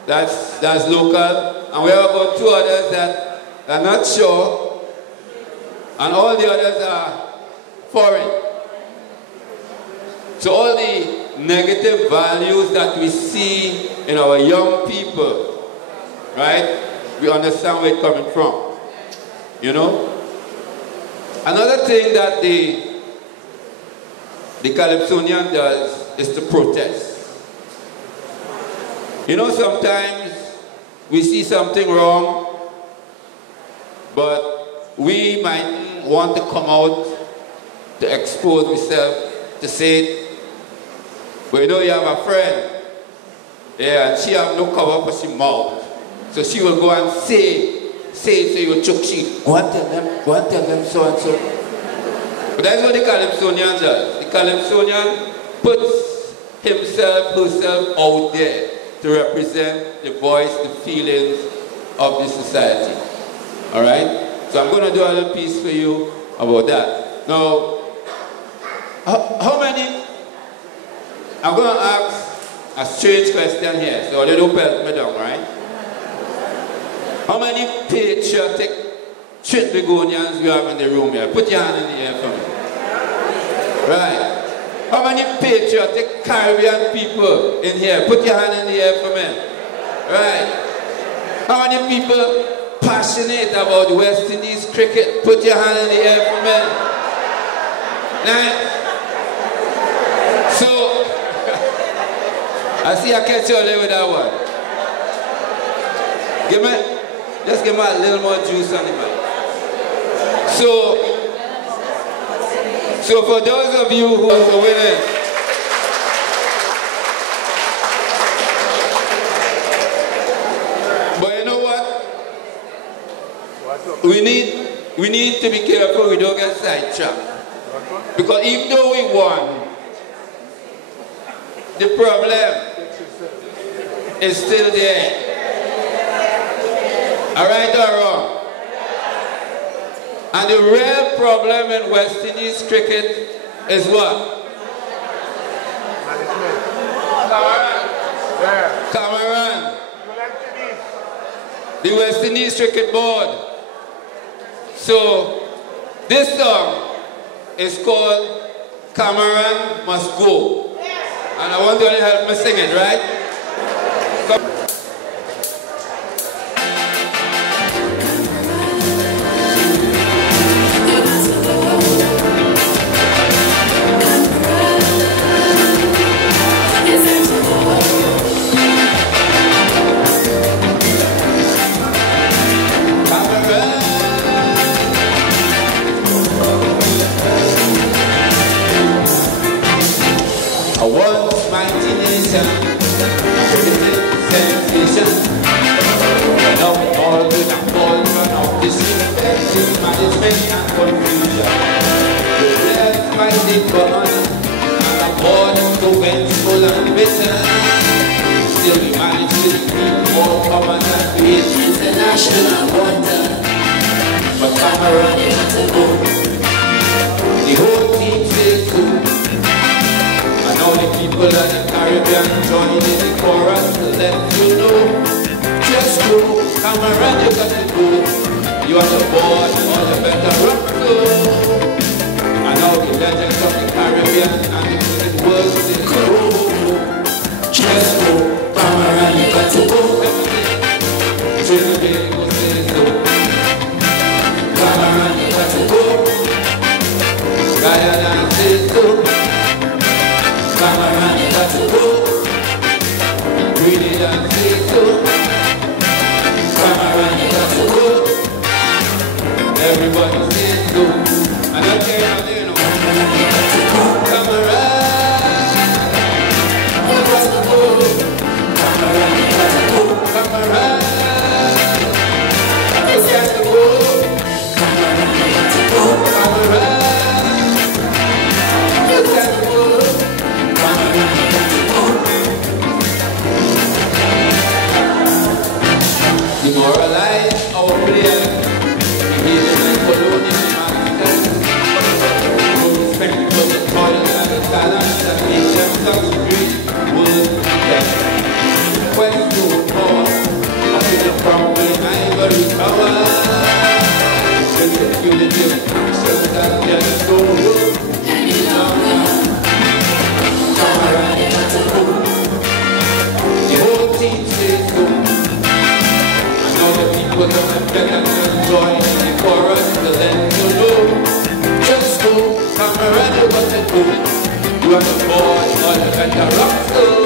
that's local, and we have about 2 others that are not sure, and all the others are foreign. So all the negative values that we see in our young people, right, we understand where it's coming from, you know? Another thing that the Calypsonian does is to protest. You know, sometimes we see something wrong, but we might want to come out to expose ourselves, to say it. But you know, you have a friend, yeah, and she have no cover for her mouth. So she will go and say it, so you will choke she. Go and tell them so and so. But that's what the Calypsonian does. The Calypsonian puts herself out there to represent the voice, the feelings of the society. Alright? So I'm going to do a little piece for you about that. Now, How many? I'm going to ask a strange question here, so they don't pelt me down, right? How many patriotic Trinbagonians you have in the room here? Put your hand in the air for me. Right. How many patriotic Caribbean people in here? Put your hand in the air for me. Right. How many people passionate about West Indies cricket? Put your hand in the air for me. Right. So, I see I catch you all there with that one. Just give me a little more juice on the mic. So for those of you who are winning, but you know what? We need to be careful we don't get sidetracked. Because even though we won, the problem is still there. Alright or wrong? And the real problem in West Indies cricket is what? Cameron. The West Indies Cricket Board. So, this song is called Cameron Must Go. And I want you to help me sing it, right? International wonder, but Cameron, you got to go. The whole team says so. And all the people of the Caribbean join in the chorus to let you know. Just go, Cameron, you got to go. You are the boy, all the better rock flow. And all the legends of the Caribbean and the cricket world say so. Just go, Cameron, you got to go. Trinidad will say so. Cameron, you got to go. Guyana says so. Cameron, you got to go. Trinidad says so. Cameron, you got to go. Everybody says so. And I tell you, Cameron, you got to go. Cameron, you got to go. Cameron, you got to go. Cameron. Demoralize our players, engaging in colonial masters, no respect for the toil and the talent that make them such great world leaders. Quest to power, up in the crumbling ivory tower, with the punitive actions that can go any longer. Cameron, you got to go. The whole team says so. All the people that have been join in the chorus to let you know. Just go, Cameron, you got to go. You are the boy, all the better rock slow.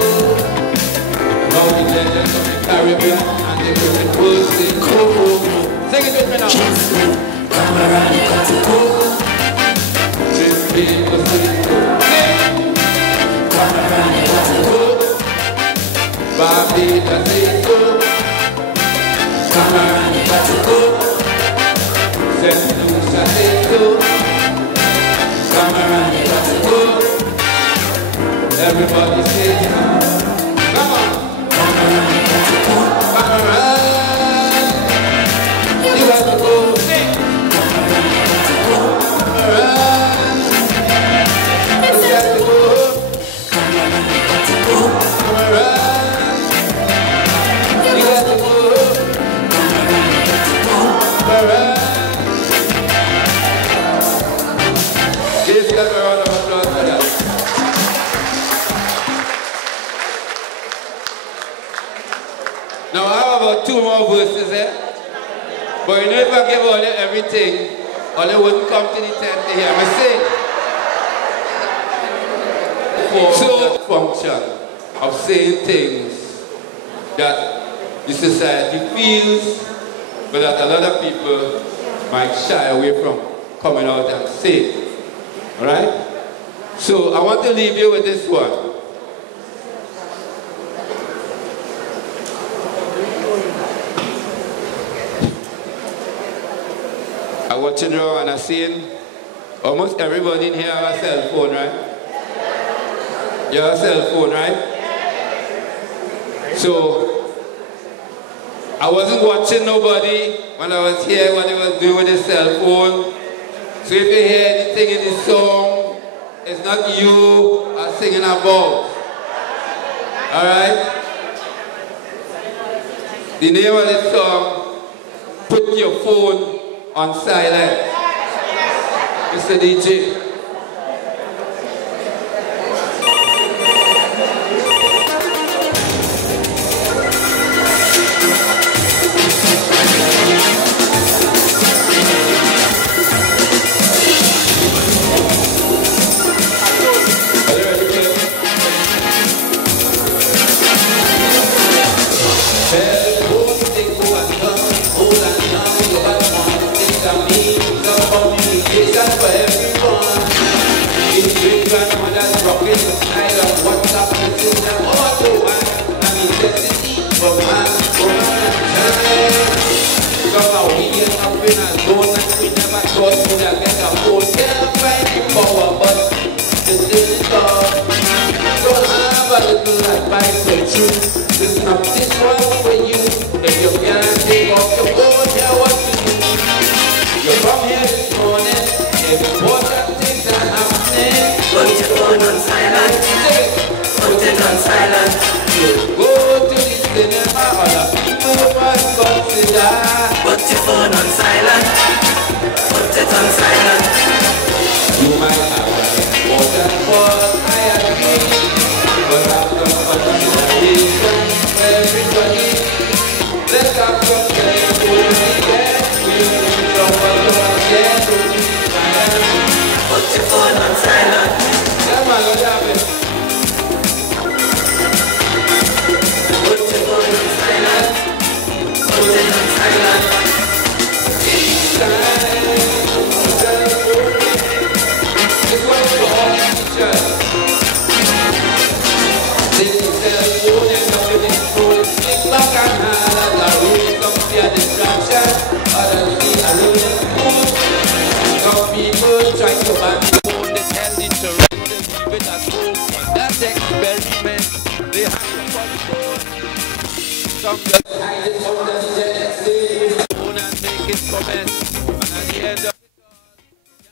All the legends of the Caribbean and the cricket world say go. Sing it with me now. Just go, Cameron, you got to go. Trinidad will say so. Cameron, you got to go. Barbados say so. Cameron, you got to go. St. Lucia say so. Cameron, you got to go. Everybody say so. Come on. Cameron, you got to go. Cameron, you got to go. Cameron, you got to go. Cameron, you got to go. Now I have about 2 more verses there. But you know if I give all you everything, all you wouldn't come to the tent to hear me sing. So function of saying things that the society feels, but that a lot of people might shy away from coming out and saying. Alright? So I want to leave you with this one. I want you to know, and I'm saying almost everybody in here have a cell phone, right? You have a cell phone, right? So I wasn't watching nobody when I was here, what they was doing with the cell phone. So if you hear anything in this song, it's not you are singing about. Alright? The name of this song, Put Your Phone on Silent. Mr. DJ. Listen up, this one for you. If you can't take off your phone, tell what to do. You come here this morning, important things are happening. Put your phone on silent. Put it on silent. You go to the cinema, all the people must consider. Put your phone on silent. Put it on silent. You might have an important call, I agree. But after consideration, everybody, let's have some telephone again. We'll someone again to be silent. Put your phone on silent. Yeah, man, what happened? Put your phone on silent. Put it on silent. Each time, telephone. This one's for all the teachers. Some people try to ban the phone, they tell the children to leave it at home. That's experiment, they have to control. Some just hide it under the desk, leave the phone and make it comment. And at the end of it all,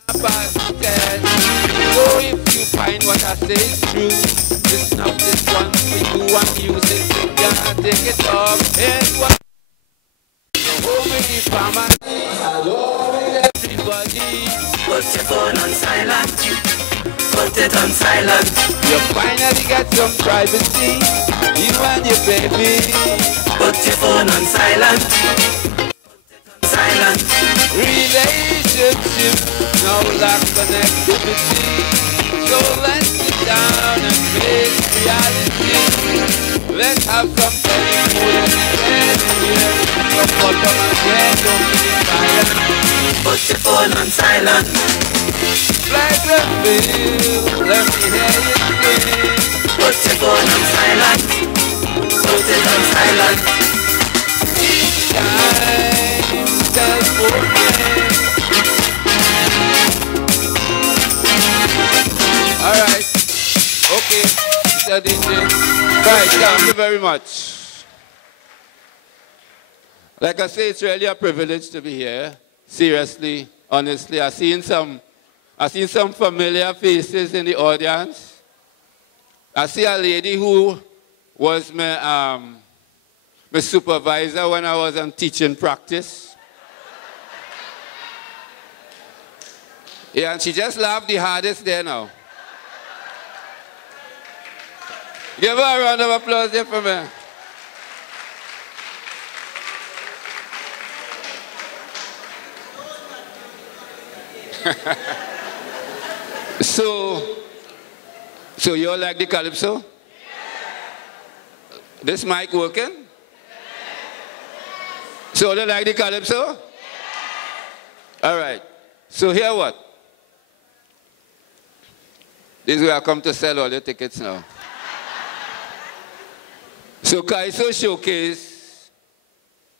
you pass the test. So if you find what I say is true, listen up, this one for you and music, you can't take it off. Here's what home with the family, along with everybody. Put your phone on silent. Put it on silent. You finally get some privacy, you and your baby. Put your phone on silent. Put it on silent. Relationship, no lack connectivity. So let's sit down and face reality. Let's have some telephone and some bottom again, don't be silent. Put your phone on silent. Like the bill, let me hear you sing. Put your phone on silent. Put it on silent. Each time, telephone ring. Alright, okay, Mr. DJ. Right, thank you very much. Like I say, it's really a privilege to be here. Seriously, honestly, I've seen some familiar faces in the audience. I see a lady who was my supervisor when I was on teaching practice. Yeah, and she just laughed the hardest there now. Give her a round of applause there for me. So you all like the calypso? This mic working? So you like the calypso? All right. So here what? This is where I come to sell all the tickets now. So Kaiso showcase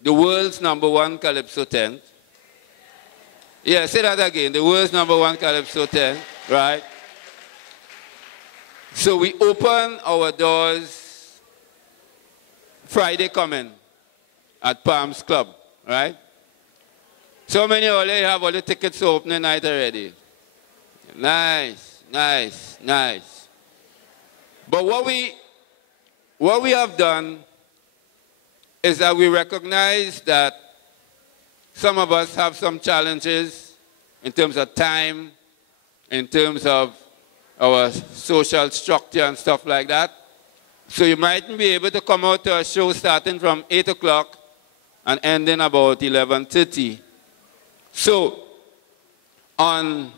the world's #1 calypso tent. Yeah, say that again. The world's #1 calypso tent, right? So we open our doors Friday coming at Palms Club, right? So many already have all the tickets for opening night already. Nice, nice, nice. But what we have done is that we recognize that some of us have some challenges in terms of time, in terms of our social structure and stuff like that. So you mightn't be able to come out to a show starting from 8 o'clock and ending about 11:30. So on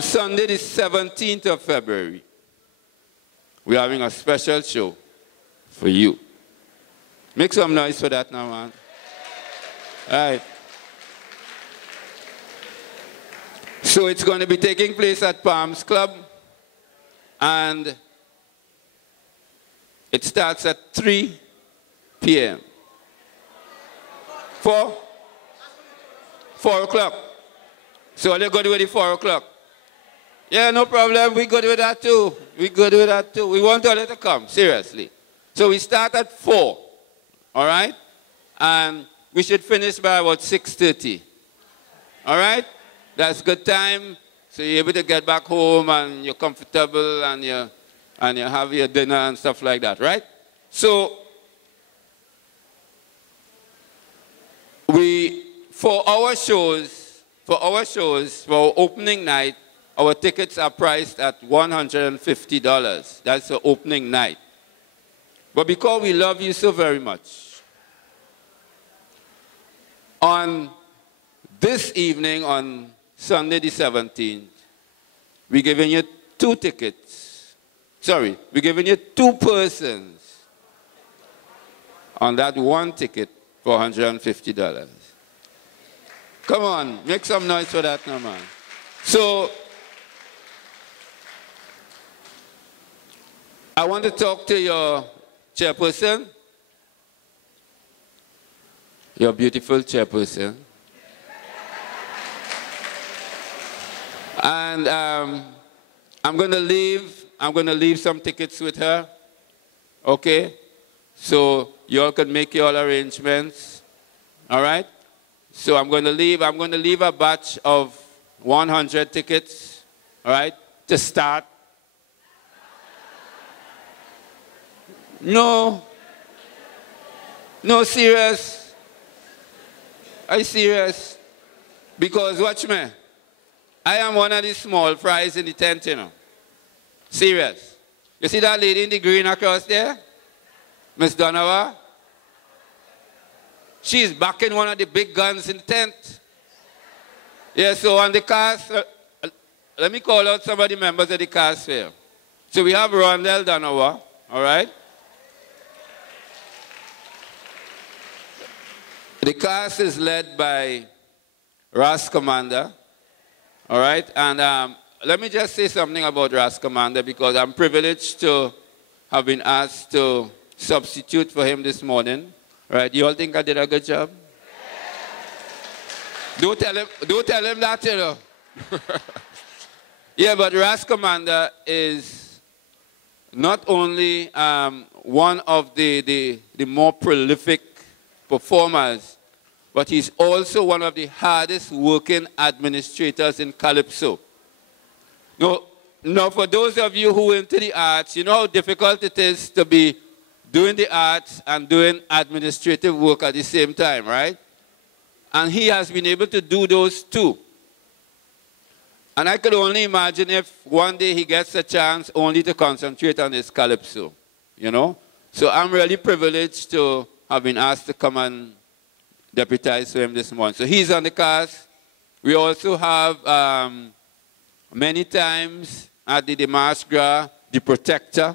Sunday the 17th of February, we're having a special show for you. Make some noise for that now, man. All right. So it's going to be taking place at Palms Club, and it starts at 3 p.m. 4 o'clock. So they're good with the 4 o'clock. Yeah, no problem. We good with that too. We good with that too. We want all to come, seriously. So we start at 4, all right? And we should finish by about 6:30. All right? That's good time. So you're able to get back home and you're comfortable and you have your dinner and stuff like that, right? So for our shows, for our opening night, our tickets are priced at $150. That's the opening night. But because we love you so very much, on this evening, on Sunday the 17th, we're giving you 2 tickets. Sorry, we're giving you 2 persons on that 1 ticket for $150. Come on, make some noise for that now, man. So, I want to talk to your chairperson, your beautiful chairperson. And I'm going to leave some tickets with her. Okay? So you all can make your arrangements. All right? So I'm going to leave a batch of 100 tickets, all right, to start. No, serious. Are you serious? Because watch me. I am one of the small fries in the tent, you know. Serious. You see that lady in the green across there? Miss Donovan? She's backing one of the big guns in the tent. Yeah, so on the cast, let me call out some of the members of the cast here. So we have Rondell Donovan, all right? The cast is led by Ras Commander, all right? And let me just say something about Ras Commander because I'm privileged to have been asked to substitute for him this morning. Right? You all think I did a good job? Don't tell him that, you know. Yeah, but Ras Commander is not only one of the more prolific performers, but he's also one of the hardest working administrators in Calypso. Now, for those of you who are into the arts, you know how difficult it is to be doing the arts and doing administrative work at the same time, right? And he has been able to do those two. And I could only imagine if one day he gets a chance only to concentrate on his Calypso, you know? So I'm really privileged to have been asked to come and deputize for him this morning. So he's on the cast. We also have many times at the Damasgra, the Protector.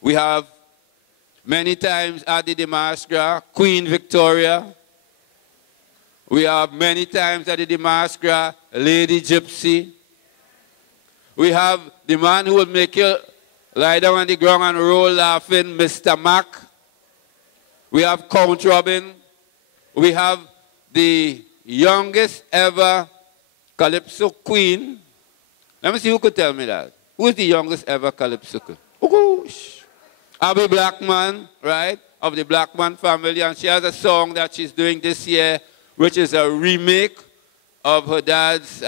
We have many times at the Damasgra, Queen Victoria. We have many times at the Damasgra, Lady Gypsy. We have the man who will make you lie down on the ground and roll laughing, Mr. Mac. We have Count Robin. We have the youngest ever Calypso Queen. Let me see who could tell me that. Who is the youngest ever Calypso Queen? Oh, Abby Blackman, right, of the Blackman family. And she has a song that she's doing this year, which is a remake of her dad's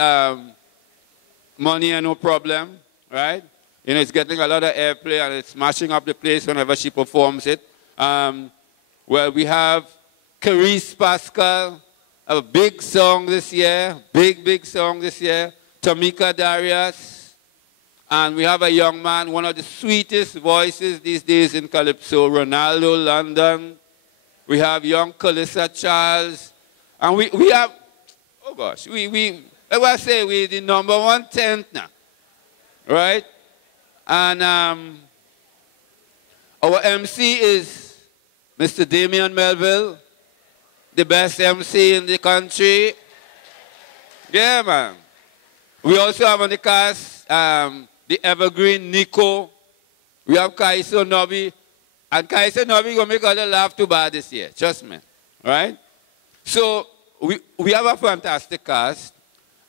Money and No Problem, right? You know, it's getting a lot of airplay and it's smashing up the place whenever she performs it. Well, we have Carice Pascal, a big song this year, big song this year. Tamika Darius. And we have a young man, one of the sweetest voices these days in Calypso, Ronaldo London. We have young Calissa Charles. And we have, oh gosh, I say we're the number 1 tent now, right? And our MC is Mr. Damian Melville, the best MC in the country. Yeah, man. We also have on the cast the evergreen Nico. We have Kaiso Nobi. And Kaiso Nobi going to make us laugh too bad this year. Trust me. Right? So we have a fantastic cast.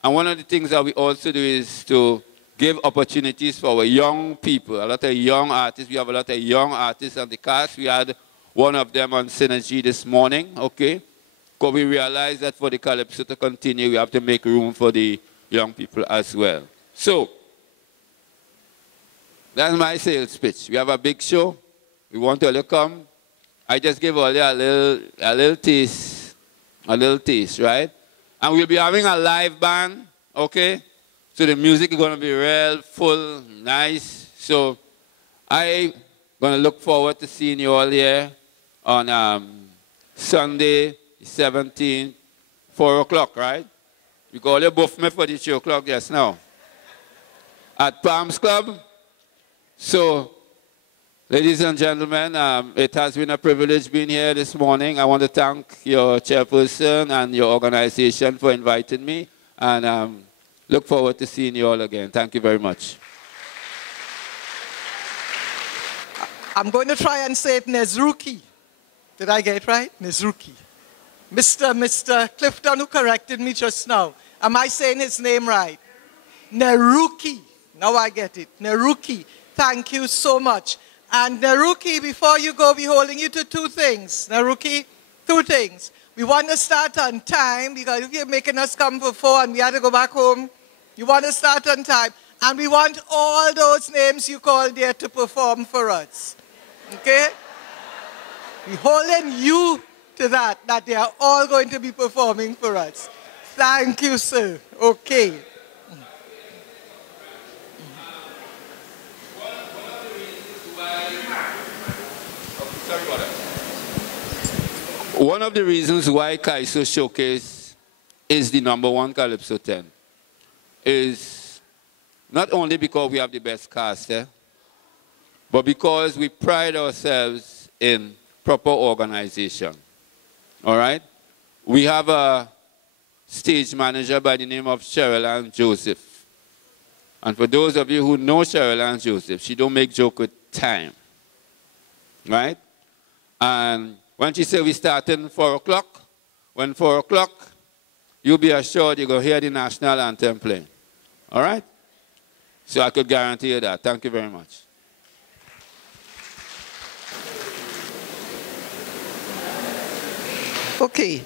And one of the things that we also do is to give opportunities for our young people, a lot of young artists. We have a lot of young artists on the cast. We had one of them on Synergy this morning, okay? Because we realized that for the Calypso to continue, we have to make room for the young people as well. So, that's my sales pitch. We have a big show. We want you all to come. I just gave all you a little taste, right? And we'll be having a live band, okay? So the music is going to be real, full, nice. So I'm going to look forward to seeing you all here on Sunday, 17th, 4 o'clock, right? You call your buff me for the 2 o'clock just now. At Palms Club. So, ladies and gentlemen, it has been a privilege being here this morning. I want to thank your chairperson and your organization for inviting me. And look forward to seeing you all again. Thank you very much. I'm going to try and say it Nezruki. Did I get it right? Nezruki. Mr. Clifton, who corrected me just now. Am I saying his name right? Neruki. Now I get it. Neruki. Thank you so much. And Neruki, before you go, we're holding you to 2 things. Neruki, 2 things. We want to start on time because if you're making us come for 4 and we had to go back home, you want to start on time. And we want all those names you called there to perform for us. Okay? We're holding you to that they are all going to be performing for us. Thank you, sir. Okay. One of the reasons why Kaiso Showcase is the #1 Calypso 10 is not only because we have the best cast there, but because we pride ourselves in proper organization. All right? We have a stage manager by the name of Cheryl Ann Joseph. And for those of you who know Cheryl Ann Joseph, she don't make joke with time. Right? And when she said we starting 4 o'clock, when 4 o'clock, you'll be assured you're going to hear the national anthem playing. All right? So I could guarantee you that. Thank you very much. Okay.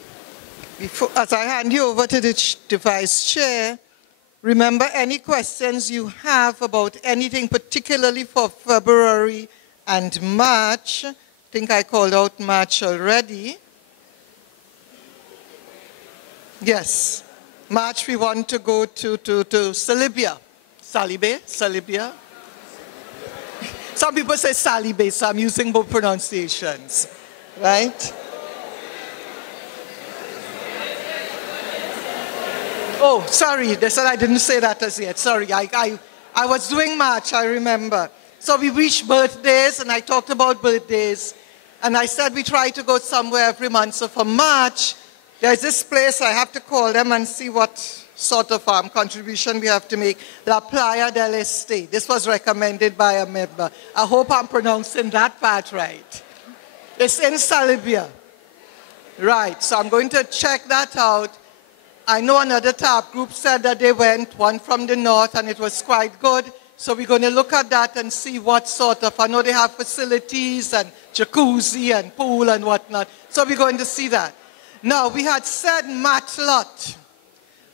As I hand you over to the Vice Chair, remember any questions you have about anything, particularly for February and March. I think I called out March already. Yes. March we want to go to Salibia. Salibia. Some people say Salibe, so I'm using both pronunciations. Right? Oh, sorry, they said I didn't say that as yet. Sorry, I was doing March, I remember. So we reached birthdays, and I talked about birthdays. And I said we try to go somewhere every month. So for March, there's this place, I have to call them and see what sort of contribution we have to make. La Playa del Este. This was recommended by a member. I hope I'm pronouncing that part right. It's in Salibia. Right, so I'm going to check that out. I know another TTARP group said that they went, one from the north, and it was quite good. So we're going to look at that and see what sort of, I know they have facilities and jacuzzi and pool and whatnot. So we're going to see that. Now, we had said Matlot,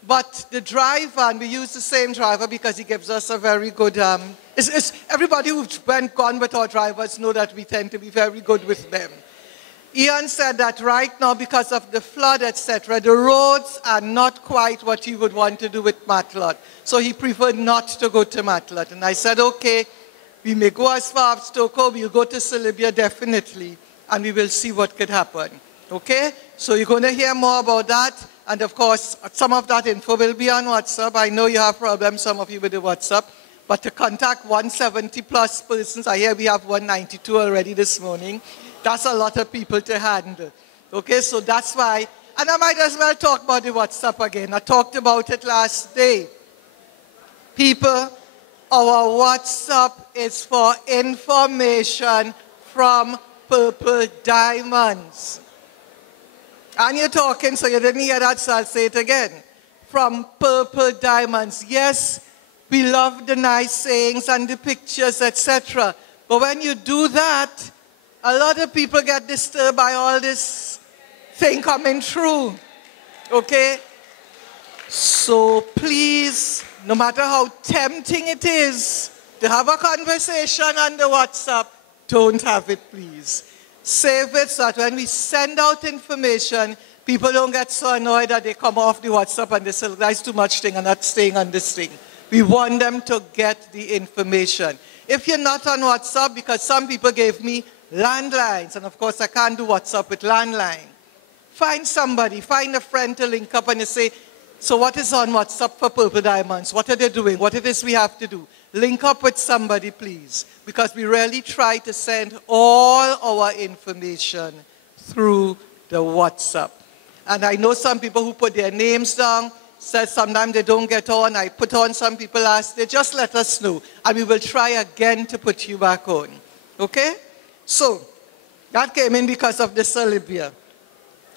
but the driver, and we use the same driver because he gives us a very good, everybody who's gone with our drivers know that we tend to be very good with them. Ian said that right now, because of the flood, etc., the roads are not quite what he would want to do with Matlot. So he preferred not to go to Matlot. And I said, okay, we may go as far as Stokoe, we'll go to Salibia definitely, and we will see what could happen. Okay? So you're going to hear more about that. And of course, some of that info will be on WhatsApp. I know you have problems, some of you with the WhatsApp. But to contact 170 plus persons, I hear we have 192 already this morning. That's a lot of people to handle. Okay, so that's why, and I might as well talk about the WhatsApp again. I talked about it last day. People, our WhatsApp is for information from Purple Diamonds. And you're talking, so you didn't hear that, so I'll say it again. From Purple Diamonds. Yes, we love the nice sayings and the pictures, etc. But when you do that, a lot of people get disturbed by all this thing coming through. Okay? So please, no matter how tempting it is to have a conversation on the WhatsApp, don't have it, please. Save it so that when we send out information, people don't get so annoyed that they come off the WhatsApp and they say, that's too much thing and not staying on this thing. We want them to get the information. If you're not on WhatsApp, because some people gave me landlines, and of course I can't do WhatsApp with landline. Find somebody, find a friend to link up and you say, so what is on WhatsApp for Purple Diamonds? What are they doing? What it is we have to do? Link up with somebody, please, because we really try to send all our information through the WhatsApp. And I know some people who put their names down, said sometimes they don't get on. I put on some people last day. Just let us know, and we will try again to put you back on. Okay? So, that came in because of the Salibia.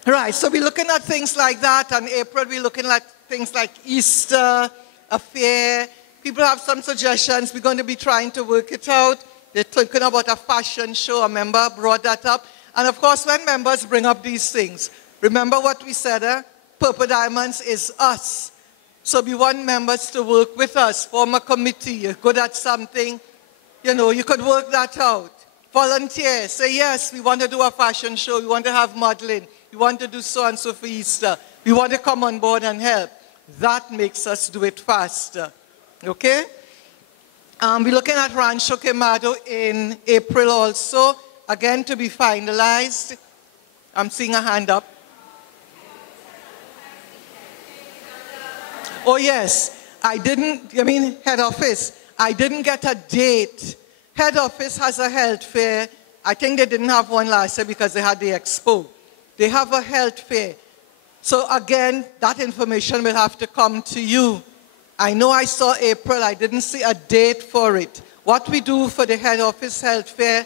Right, so we're looking at things like that. In April, we're looking at things like Easter, a fair. People have some suggestions. We're going to be trying to work it out. They're talking about a fashion show. A member brought that up. And of course, when members bring up these things, remember what we said, Purple Diamonds is us. So we want members to work with us, form a committee. You're good at something, you know, you could work that out. Volunteer, say yes, we want to do a fashion show, we want to have modeling, we want to do so and so for Easter. We want to come on board and help. That makes us do it faster. Okay? We're looking at Rancho Quemado in April also. Again, to be finalized. I'm seeing a hand up. Oh yes, head office. I didn't get a date. Head office has a health fair. I think they didn't have one last year because they had the expo. They have a health fair. So again, that information will have to come to you. I know I saw April, I didn't see a date for it. What we do for the head office health fair,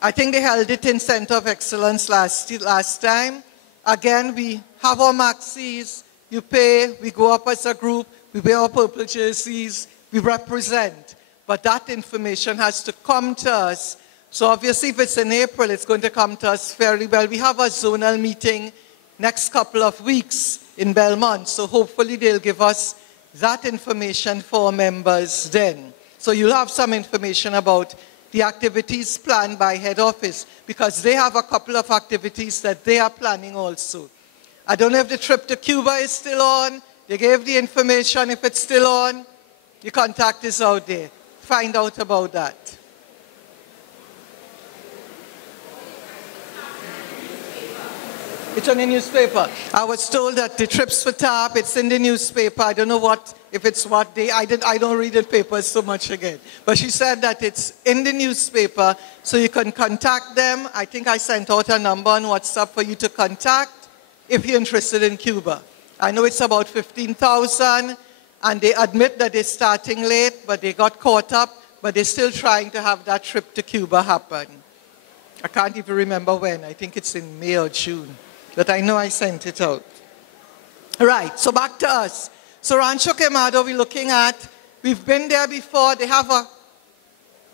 I think they held it in Center of Excellence last time. Again, we have our maxis, you pay, we go up as a group, we wear our purple jerseys, we represent. But that information has to come to us. So obviously if it's in April, it's going to come to us fairly well. We have a zonal meeting next couple of weeks in Belmont. So hopefully they'll give us that information for members then. So you'll have some information about the activities planned by head office, because they have a couple of activities that they are planning also. I don't know if the trip to Cuba is still on. They gave the information. If it's still on, the contact is out there. Find out about that. It's on the newspaper. I was told that the trips for TTARP, it's in the newspaper. I don't know if it's what day. I don't read the papers so much again. But she said that it's in the newspaper, so you can contact them. I think I sent out a number on WhatsApp for you to contact if you're interested in Cuba. I know it's about 15,000, and they admit that they're starting late, but they got caught up, but they're still trying to have that trip to Cuba happen. I can't even remember when. I think it's in May or June. But I know I sent it out. Right, so back to us. So Rancho Quemado we're looking at. We've been there before. They have a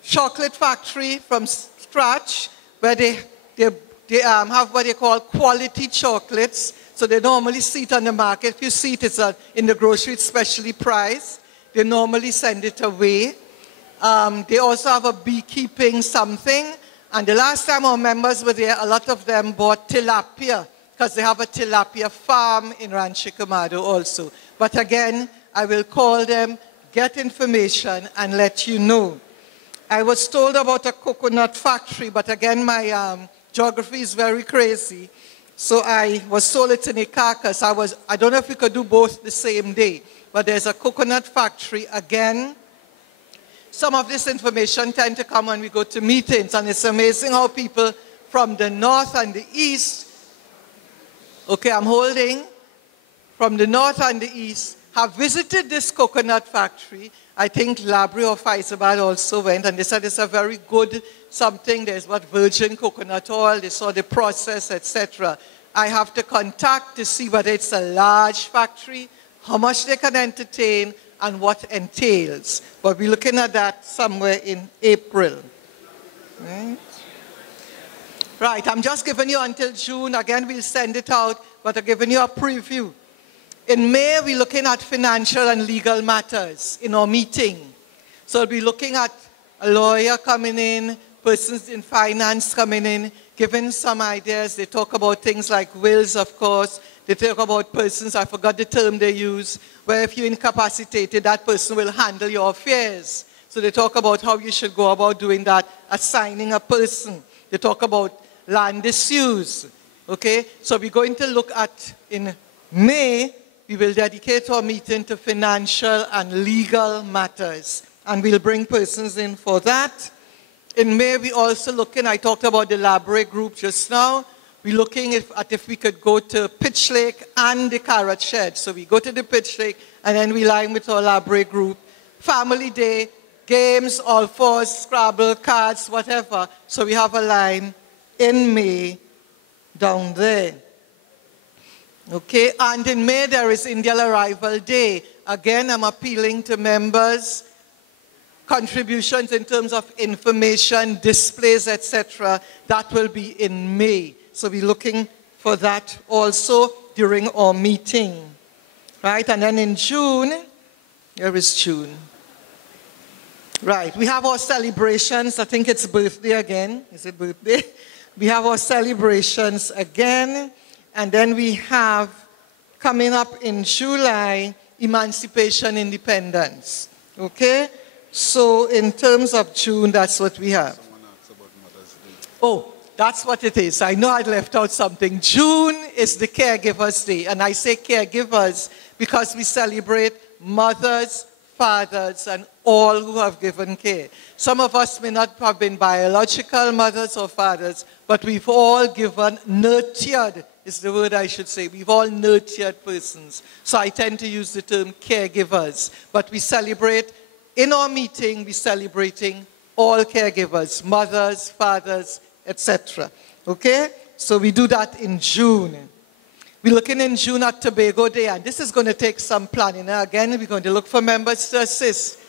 chocolate factory from scratch where they have what they call quality chocolates. So they normally see it on the market. If you see it, it's in the grocery, it's specially priced. They normally send it away. They also have a beekeeping something. And the last time our members were there, a lot of them bought tilapia, because they have a tilapia farm in Rancho Quemado also. But again, I will call them, get information, and let you know. I was told about a coconut factory, but again, my geography is very crazy. So I was told it's in Icacos. I don't know if we could do both the same day, but there's a coconut factory again. Some of this information tend to come when we go to meetings, and it's amazing how people from the north and the east, okay, I'm holding, from the north and the east, have visited this coconut factory. I think Labrie or Faisabad also went, and they said it's a very good something. There's what virgin coconut oil, they saw the process, etc. I have to contact to see whether it's a large factory, how much they can entertain, and what entails. But we're looking at that somewhere in April. Right, I'm just giving you until June. Again, we'll send it out, but I'm giving you a preview. In May, we're looking at financial and legal matters in our meeting. So we'll be looking at a lawyer coming in, persons in finance coming in, giving some ideas. They talk about things like wills, of course. They talk about persons, I forgot the term they use, where if you're incapacitated, that person will handle your affairs. So they talk about how you should go about doing that, assigning a person. They talk about land disuse. Okay? So we're going to look at, in May, we will dedicate our meeting to financial and legal matters. And we'll bring persons in for that. In May, we're also looking, I talked about the Labrie group just now. We're looking at if we could go to Pitch Lake and the Carrot Shed. So we go to the Pitch Lake, and then we line with our Labrie group. Family day, games, all fours, Scrabble, cards, whatever. So we have a line in May down there. Okay, and in May there is Indian Arrival Day. Again, I'm appealing to members, contributions in terms of information, displays, etc. That will be in May. So we're looking for that also during our meeting. Right, and then in June, there is June. Right, we have our celebrations. I think it's birthday again. Is it birthday? We have our celebrations again. And then we have, coming up in July, Emancipation Independence. Okay? So in terms of June, that's what we have. Oh, that's what it is. I know I left out something. June is the Caregivers Day. And I say caregivers because we celebrate mothers, fathers, and all who have given care. Some of us may not have been biological mothers or fathers, but we've all given, nurtured is the word I should say. We've all nurtured persons. So I tend to use the term caregivers. But we celebrate, in our meeting, we're celebrating all caregivers, mothers, fathers, etc. Okay? So we do that in June. We're looking in June at Tobago Day, and this is going to take some planning. Now, again, we're going to look for members to assist.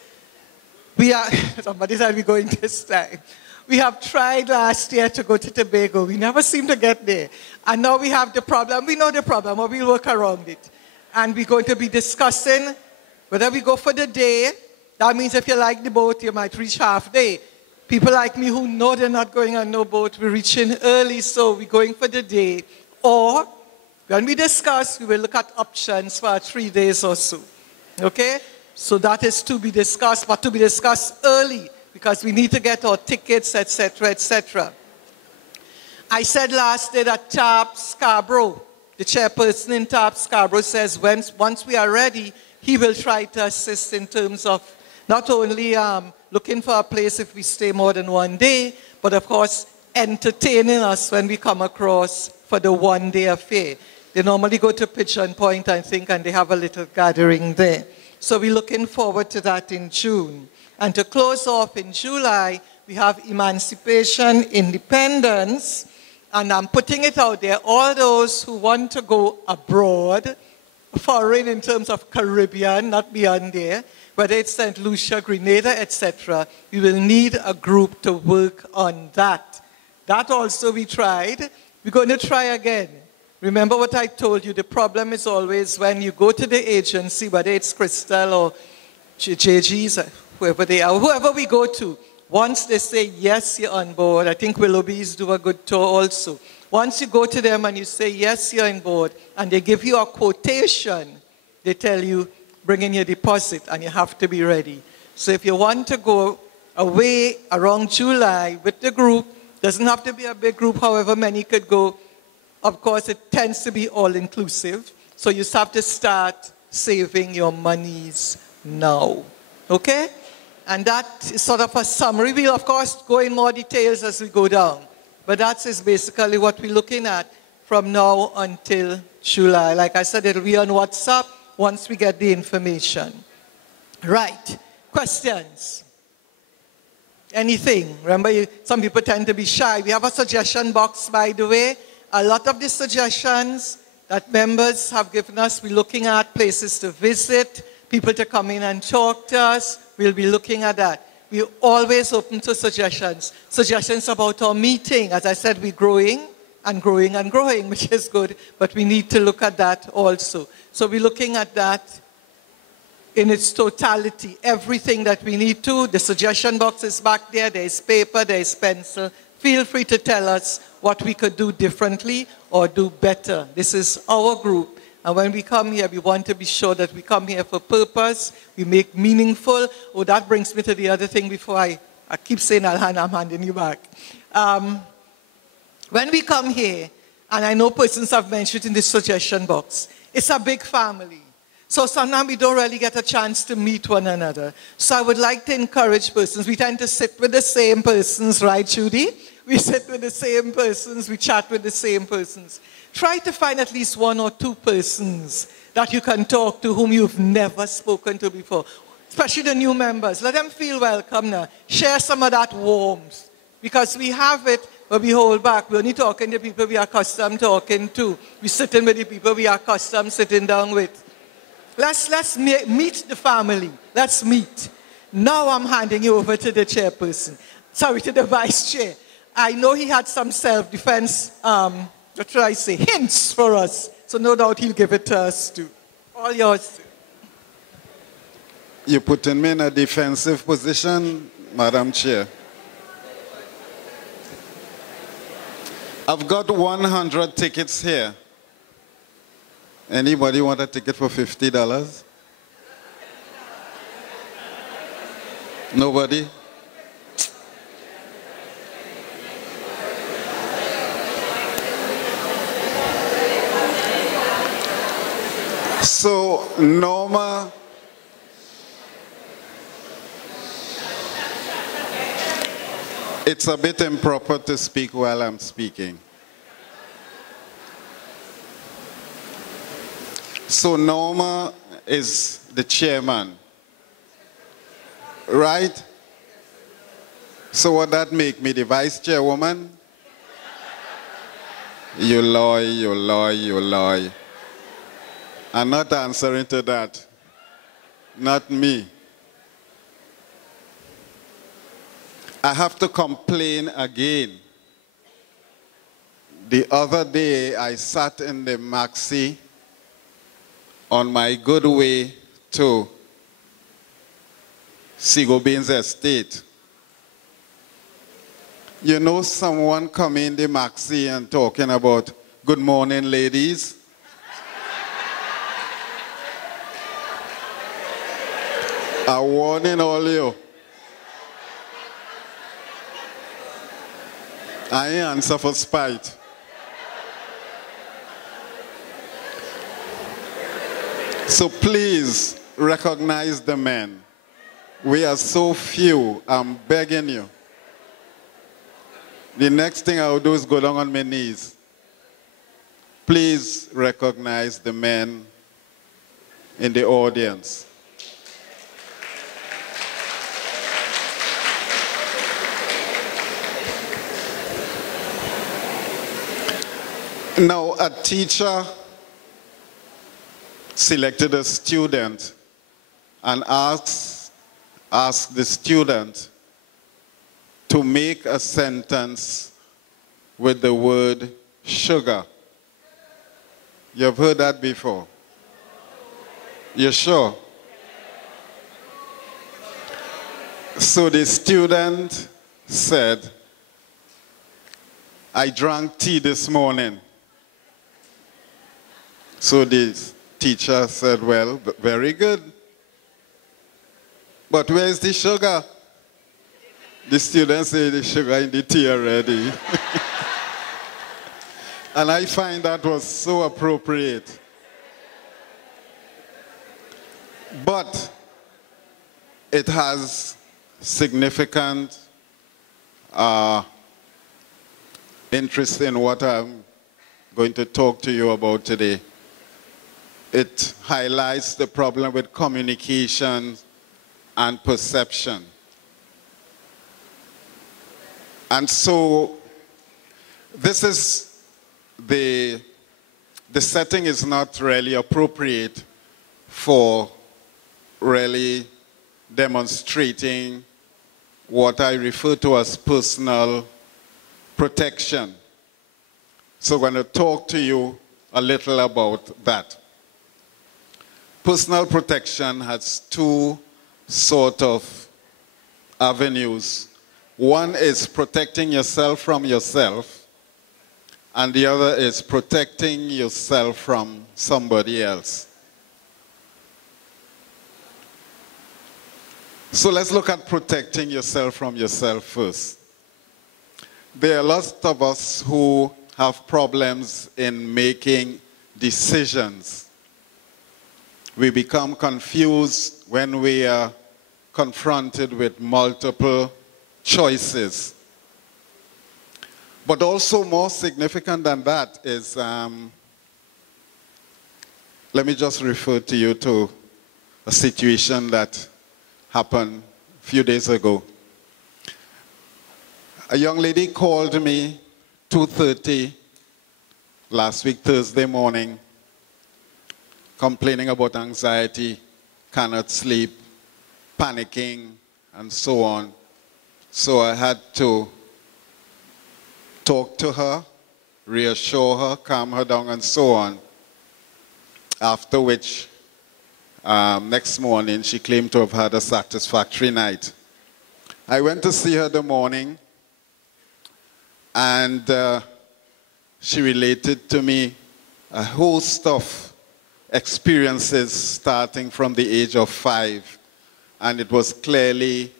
We are, somebody said we're going this time. We have tried last year to go to Tobago. We never seem to get there. And now we have the problem. We know the problem, but we'll work around it. And we're going to be discussing whether we go for the day. That means if you like the boat, you might reach half day. People like me who know they're not going on no boat, we're reaching early, so we're going for the day. Or, when we discuss, we will look at options for 3 days or so. Okay? So that is to be discussed, but to be discussed early, because we need to get our tickets, etc., etc. I said last day that TTARP Scarborough, the chairperson in TTARP Scarborough, says once we are ready, he will try to assist in terms of not only looking for a place if we stay more than one day, but of course entertaining us when we come across for the one-day affair. They normally go to Pigeon Point, I think, and they have a little gathering there. So we're looking forward to that in June. And to close off in July, we have Emancipation, Independence, and I'm putting it out there, all those who want to go abroad, foreign in terms of Caribbean, not beyond there, whether it's St. Lucia, Grenada, etc., we will need a group to work on that. That also we tried. We're going to try again. Remember what I told you, the problem is always when you go to the agency, whether it's Crystal or JG's, whoever they are, whoever we go to, once they say, yes, you're on board, I think Willoughby's do a good tour also. Once you go to them and you say, yes, you're on board, and they give you a quotation, they tell you, bring in your deposit, and you have to be ready. So if you want to go away around July with the group, doesn't have to be a big group, however many could go. Of course, it tends to be all-inclusive, so you have to start saving your monies now. Okay? And that is sort of a summary. We'll, of course, go in more details as we go down. But that is basically what we're looking at from now until July. Like I said, it'll be on WhatsApp once we get the information. Right. Questions? Anything? Remember, some people tend to be shy. We have a suggestion box, by the way. A lot of the suggestions that members have given us, we're looking at places to visit, people to come in and talk to us. We'll be looking at that. We're always open to suggestions. Suggestions about our meeting. As I said, we're growing and growing and growing, which is good, but we need to look at that also. So we're looking at that in its totality, everything that we need to. The suggestion box is back there. There's paper, there's pencil. Feel free to tell us what we could do differently or do better. This is our group. And when we come here, we want to be sure that we come here for purpose, we make meaningful. Oh, that brings me to the other thing before I keep saying I'm handing you back. When we come here, and I know persons have mentioned in the suggestion box, it's a big family. So sometimes we don't really get a chance to meet one another. So I would like to encourage persons. We tend to sit with the same persons, right, Judy? We sit with the same persons, we chat with the same persons. Try to find at least one or two persons that you can talk to whom you've never spoken to before, especially the new members. Let them feel welcome now. Share some of that warmth, because we have it, but we hold back. We're only talking to people we are accustomed talking to. We're sitting with the people we are accustomed sitting down with. Let's meet the family. Let's meet. Now I'm handing you over to the chairperson. Sorry, to the vice chair. I know he had some self-defense, what should I say, hints for us. So no doubt he'll give it to us too. All yours. You're putting me in a defensive position, Madam Chair. I've got 100 tickets here. Anybody want a ticket for $50? Nobody? So, Norma, it's a bit improper to speak while I'm speaking. So Norma is the chairman, right? So what that make me, the vice chairwoman? You lie, you lie, you lie. I'm not answering to that. Not me. I have to complain again. The other day I sat in the maxi on my good way to Sigobin's estate. You know, someone come in the maxi and talking about, good morning, ladies. I warning all you. I answer for spite. So please recognize the men. We are so few, I'm begging you. The next thing I will do is go down on my knees. Please recognize the men in the audience. Now, a teacher selected a student and asked the student to make a sentence with the word sugar. You've heard that before? You sure? So the student said, I drank tea this morning. So the teacher said, well, very good. But where's the sugar? The student said the sugar in the tea already. And I find that was so appropriate. But it has significant interest in what I'm going to talk to you about today. It highlights the problem with communication and perception. And so this is the setting is not really appropriate for really demonstrating what I refer to as personal protection. So I'm going to talk to you a little about that. Personal protection has two sort of avenues. One is protecting yourself from yourself, and the other is protecting yourself from somebody else. So let's look at protecting yourself from yourself first. There are lots of us who have problems in making decisions. We become confused when we are confronted with multiple choices. But also more significant than that is, let me just refer to you to a situation that happened a few days ago. A young lady called me 2:30 last week, Thursday morning, complaining about anxiety, cannot sleep, panicking, and so on. So I had to talk to her, reassure her, calm her down, and so on. After which, next morning, she claimed to have had a satisfactory night. I went to see her the morning, and she related to me a host of experiences starting from the age of 5. And it was clearly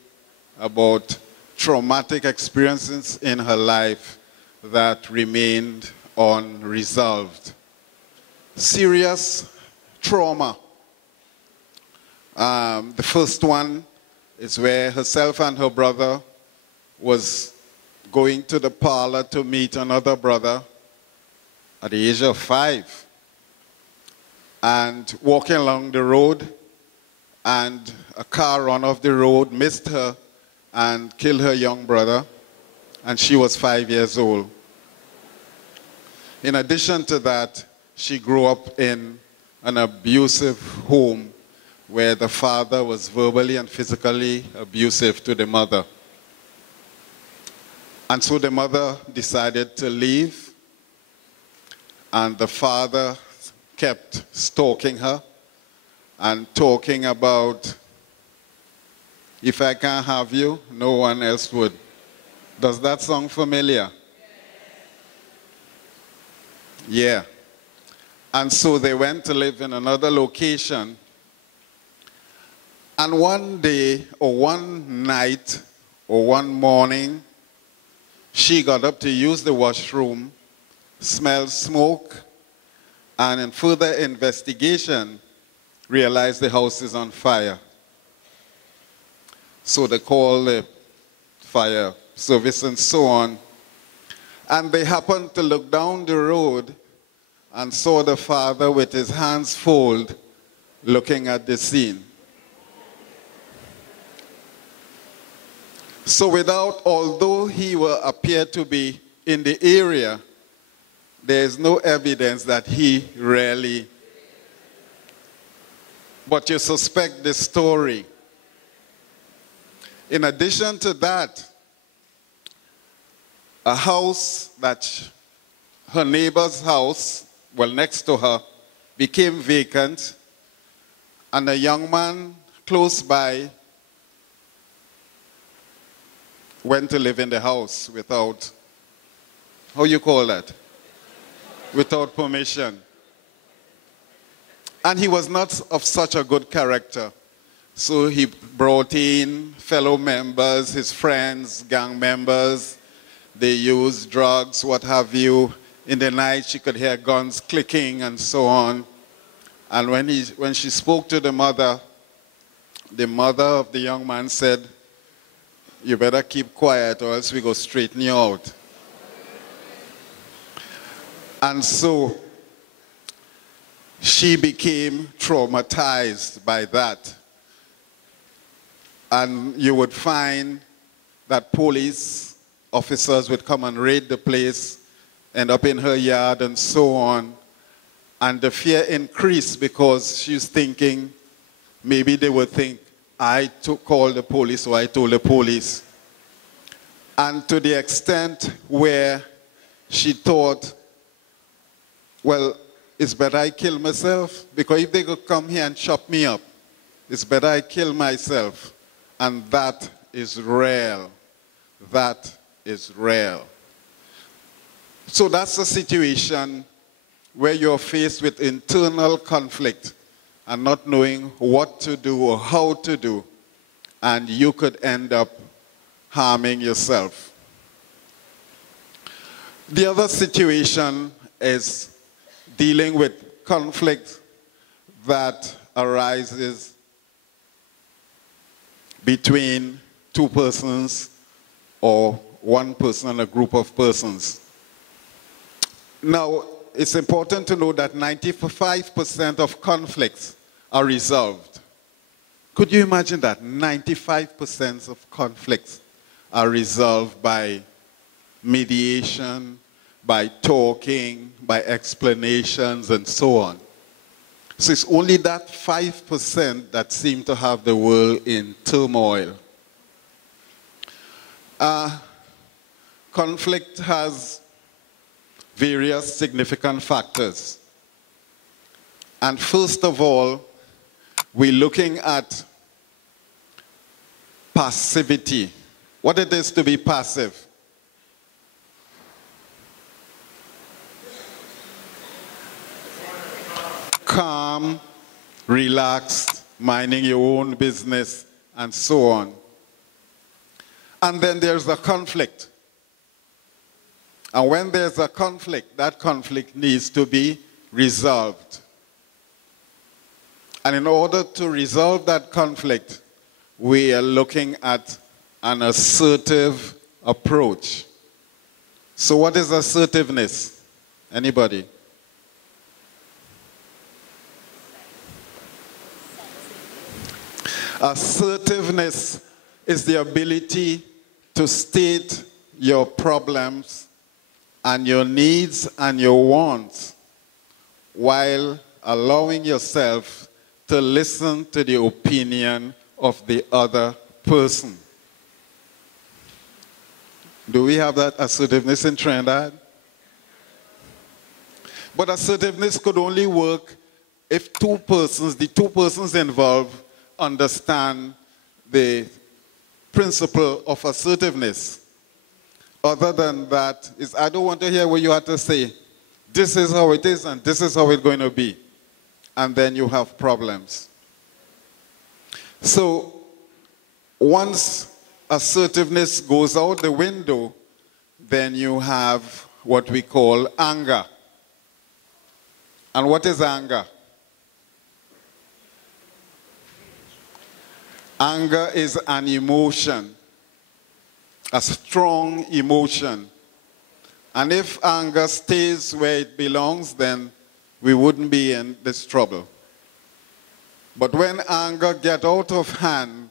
about traumatic experiences in her life that remained unresolved. Serious trauma. The first one is where herself and her brother was going to the parlor to meet another brother at the age of 5. And walking along the road, and a car ran off the road, missed her, and killed her young brother, and she was 5 years old. In addition to that, she grew up in an abusive home where the father was verbally and physically abusive to the mother. And so the mother decided to leave, and the father kept stalking her and talking about, if I can't have you, no one else would. Does that sound familiar? Yeah. And so they went to live in another location. And one day, or one night, or one morning, She got up to use the washroom, smelled smoke, and in further investigation, realized the house is on fire. So they called the fire service and so on. And they happened to look down the road and saw the father with his hands folded, looking at the scene. So although he will appear to be in the area, there is no evidence that he really, but you suspect the story. In addition to that, a house that her neighbor's house, well, next to her, became vacant, and a young man close by went to live in the house without, how you call that? Without permission. And he was not of such a good character. So he brought in fellow members, his friends, gang members. They used drugs, what have you. In the night, she could hear guns clicking and so on. And when she spoke to the mother of the young man said, "You better keep quiet or else we go straighten you out." And so she became traumatized by that. And you would find that police officers would come and raid the place, end up in her yard and so on. And the fear increased because she's thinking, maybe they would think, I called the police or I told the police. And to the extent where she thought, well, it's better I kill myself, because if they could come here and chop me up, it's better I kill myself. And that is real. That is real. So that's a situation where you're faced with internal conflict and not knowing what to do or how to do, and you could end up harming yourself. The other situation is dealing with conflict that arises between two persons or one person and a group of persons. Now, it's important to know that 95% of conflicts are resolved. Could you imagine that? 95% of conflicts are resolved by mediation, by talking, by explanations, and so on. So it's only that 5% that seem to have the world in turmoil. Conflict has various significant factors. And first of all, we're looking at passivity. What it is to be passive. Calm, relaxed, minding your own business, and so on. And then there's a conflict. And when there's a conflict, that conflict needs to be resolved. And in order to resolve that conflict, we are looking at an assertive approach. So what is assertiveness? Anybody? Assertiveness is the ability to state your problems and your needs and your wants while allowing yourself to listen to the opinion of the other person. Do we have that assertiveness in Trinidad? But assertiveness could only work if the two persons involved understand the principle of assertiveness. Other than that, I don't want to hear what you have to say. This is how it is and this is how it's going to be. And then you have problems. So once assertiveness goes out the window, then you have what we call anger. And what is anger? Anger is an emotion, a strong emotion. And if anger stays where it belongs, then we wouldn't be in this trouble. But when anger gets out of hand,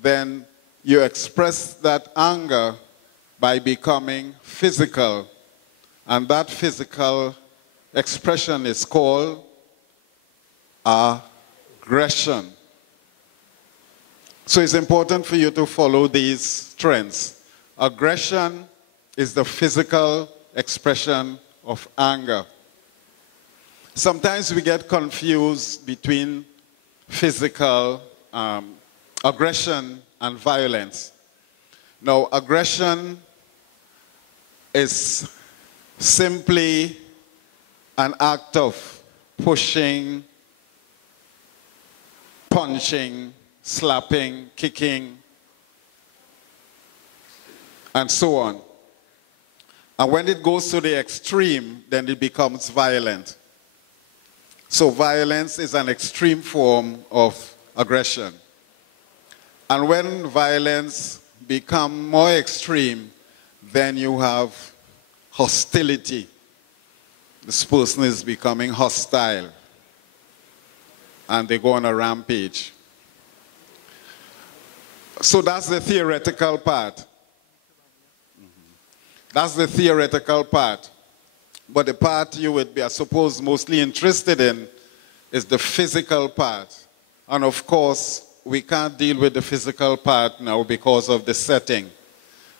then you express that anger by becoming physical. And that physical expression is called aggression. So it's important for you to follow these trends. Aggression is the physical expression of anger. Sometimes we get confused between physical aggression and violence. Now, aggression is simply an act of pushing, punching, slapping, kicking, and so on. And when it goes to the extreme, then it becomes violent. So violence is an extreme form of aggression. And when violence becomes more extreme, then you have hostility. This person is becoming hostile. And they go on a rampage. So that's the theoretical part. That's the theoretical part. But the part you would be, I suppose, mostly interested in is the physical part. And of course, we can't deal with the physical part now because of the setting.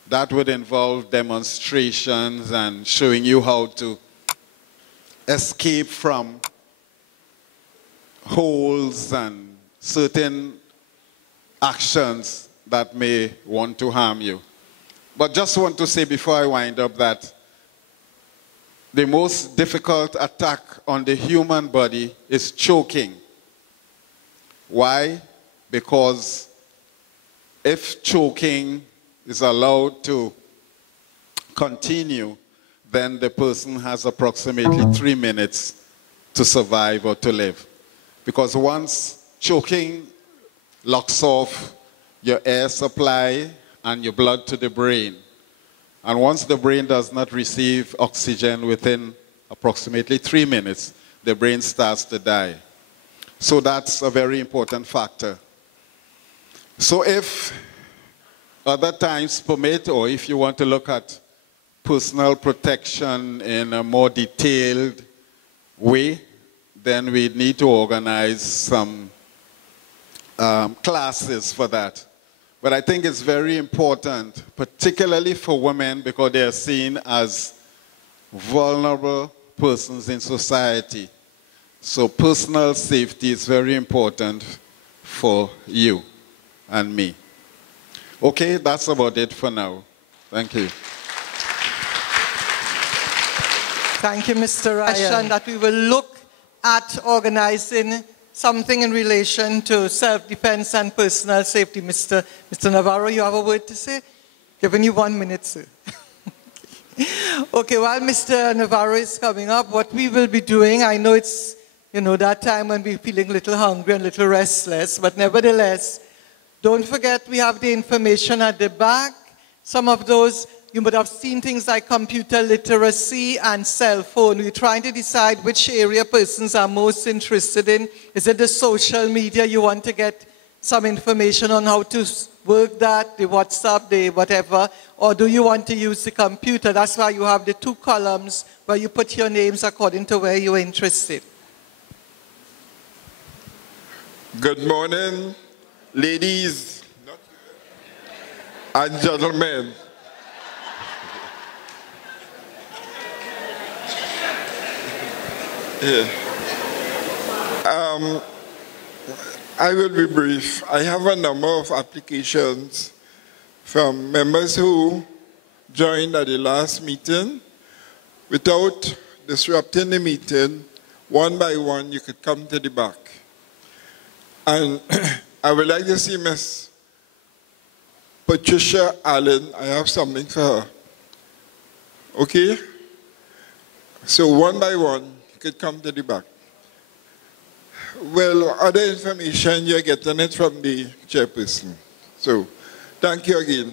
That would involve demonstrations and showing you how to escape from holes and certain actions that may want to harm you. But just want to say before I wind up that the most difficult attack on the human body is choking. Why? Because if choking is allowed to continue, then the person has approximately 3 minutes to survive or to live. Because once choking locks off your air supply and your blood to the brain, and once the brain does not receive oxygen within approximately 3 minutes, the brain starts to die. So that's a very important factor. So if other times permit, or if you want to look at personal protection in a more detailed way, then we need to organize some classes for that. But I think it's very important, particularly for women, because they are seen as vulnerable persons in society. So personal safety is very important for you and me. Okay, that's about it for now. Thank you. Thank you, Mr. Ryan. That we will look at organizing something in relation to self-defense and personal safety. Mr. Navarro, you have a word to say? Giving you 1 minute, sir. Okay, while Mr. Navarro is coming up, what we will be doing, I know it's, that time when we're feeling a little hungry and a little restless, but nevertheless, don't forget we have the information at the back. Some of those, you would have seen things like computer literacy and cell phone. We're trying to decide which area persons are most interested in. Is it the social media you want to get some information on how to work that, the WhatsApp, the whatever, or do you want to use the computer? That's why you have the 2 columns where you put your names according to where you're interested. Good morning, ladies and gentlemen. Yeah. I will be brief. I have a number of applications from members who joined at the last meeting. Without disrupting the meeting, one by one, you could come to the back. And I would like to see Miss Patricia Allen. I have something for her. Okay? So one by one, you could come to the back. Well, other information, you're getting it from the chairperson. So, thank you again.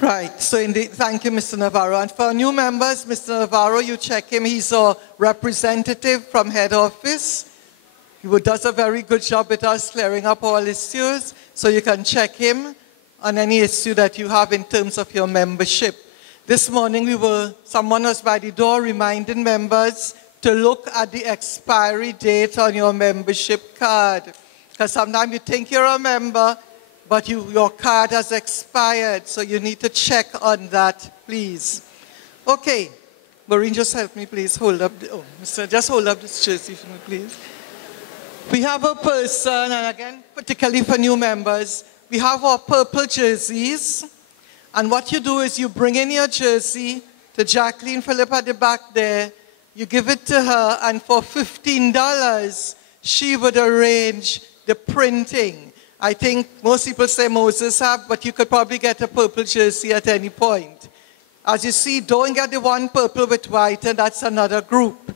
Right, so indeed, thank you, Mr. Navarro. And for new members, Mr. Navarro, you check him. He's a representative from head office. He does a very good job with us clearing up all issues. So you can check him on any issue that you have in terms of your membership. This morning, someone was by the door reminding members to look at the expiry date on your membership card. Because sometimes you think you're a member, but your card has expired, so you need to check on that, please. Okay, Maureen, just help me, please. Hold up, just hold up this jersey for me, please. We have a person, and again, particularly for new members, we have our purple jerseys. And what you do is you bring in your jersey to Jacqueline Phillip at the back there, you give it to her, and for $15, she would arrange the printing. I think most people say Moses have, but you could probably get a purple jersey at any point. As you see, don't get the one purple with white, and that's another group.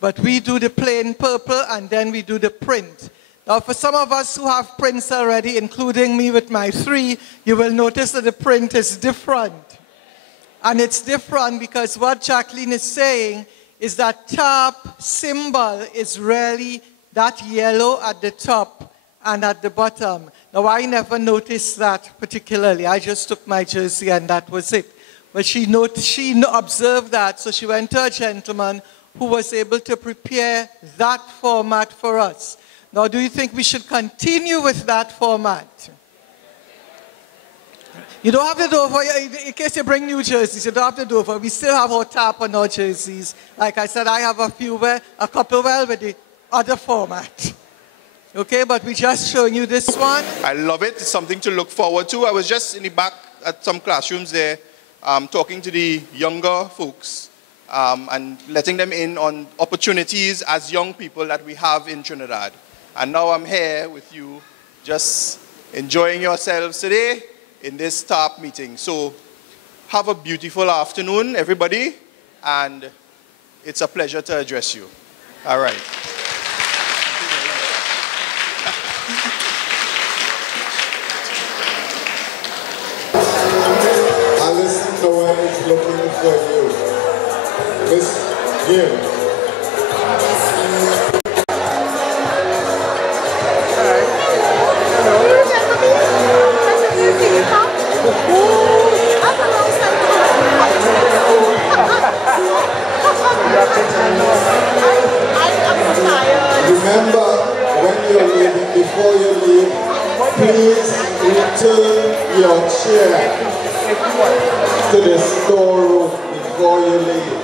But we do the plain purple, and then we do the print. Now, for some of us who have prints already, including me with my 3, you will notice that the print is different. And it's different because what Jacqueline is saying is that TTARP symbol is really that yellow at the top and at the bottom. Now, I never noticed that particularly. I just took my jersey and that was it. But she observed that, so she went to a gentleman who was able to prepare that format for us. Now, do you think we should continue with that format? You don't have to do it, in case you bring new jerseys, you don't have to do it. We still have our TTARP on our jerseys. Like I said, I have a couple with the other format. Okay, but we're just showing you this one. I love it. It's something to look forward to. I was just in the back at some classrooms there talking to the younger folks and letting them in on opportunities as young people that we have in Trinidad. And now I'm here with you just enjoying yourselves today in this TTARP meeting. So have a beautiful afternoon, everybody, and it's a pleasure to address you. All right. Alison Noel is looking for you. Miss Jim. Remember, when you're leaving, before you leave, please return your chair to the storeroom before you leave.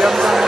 Williams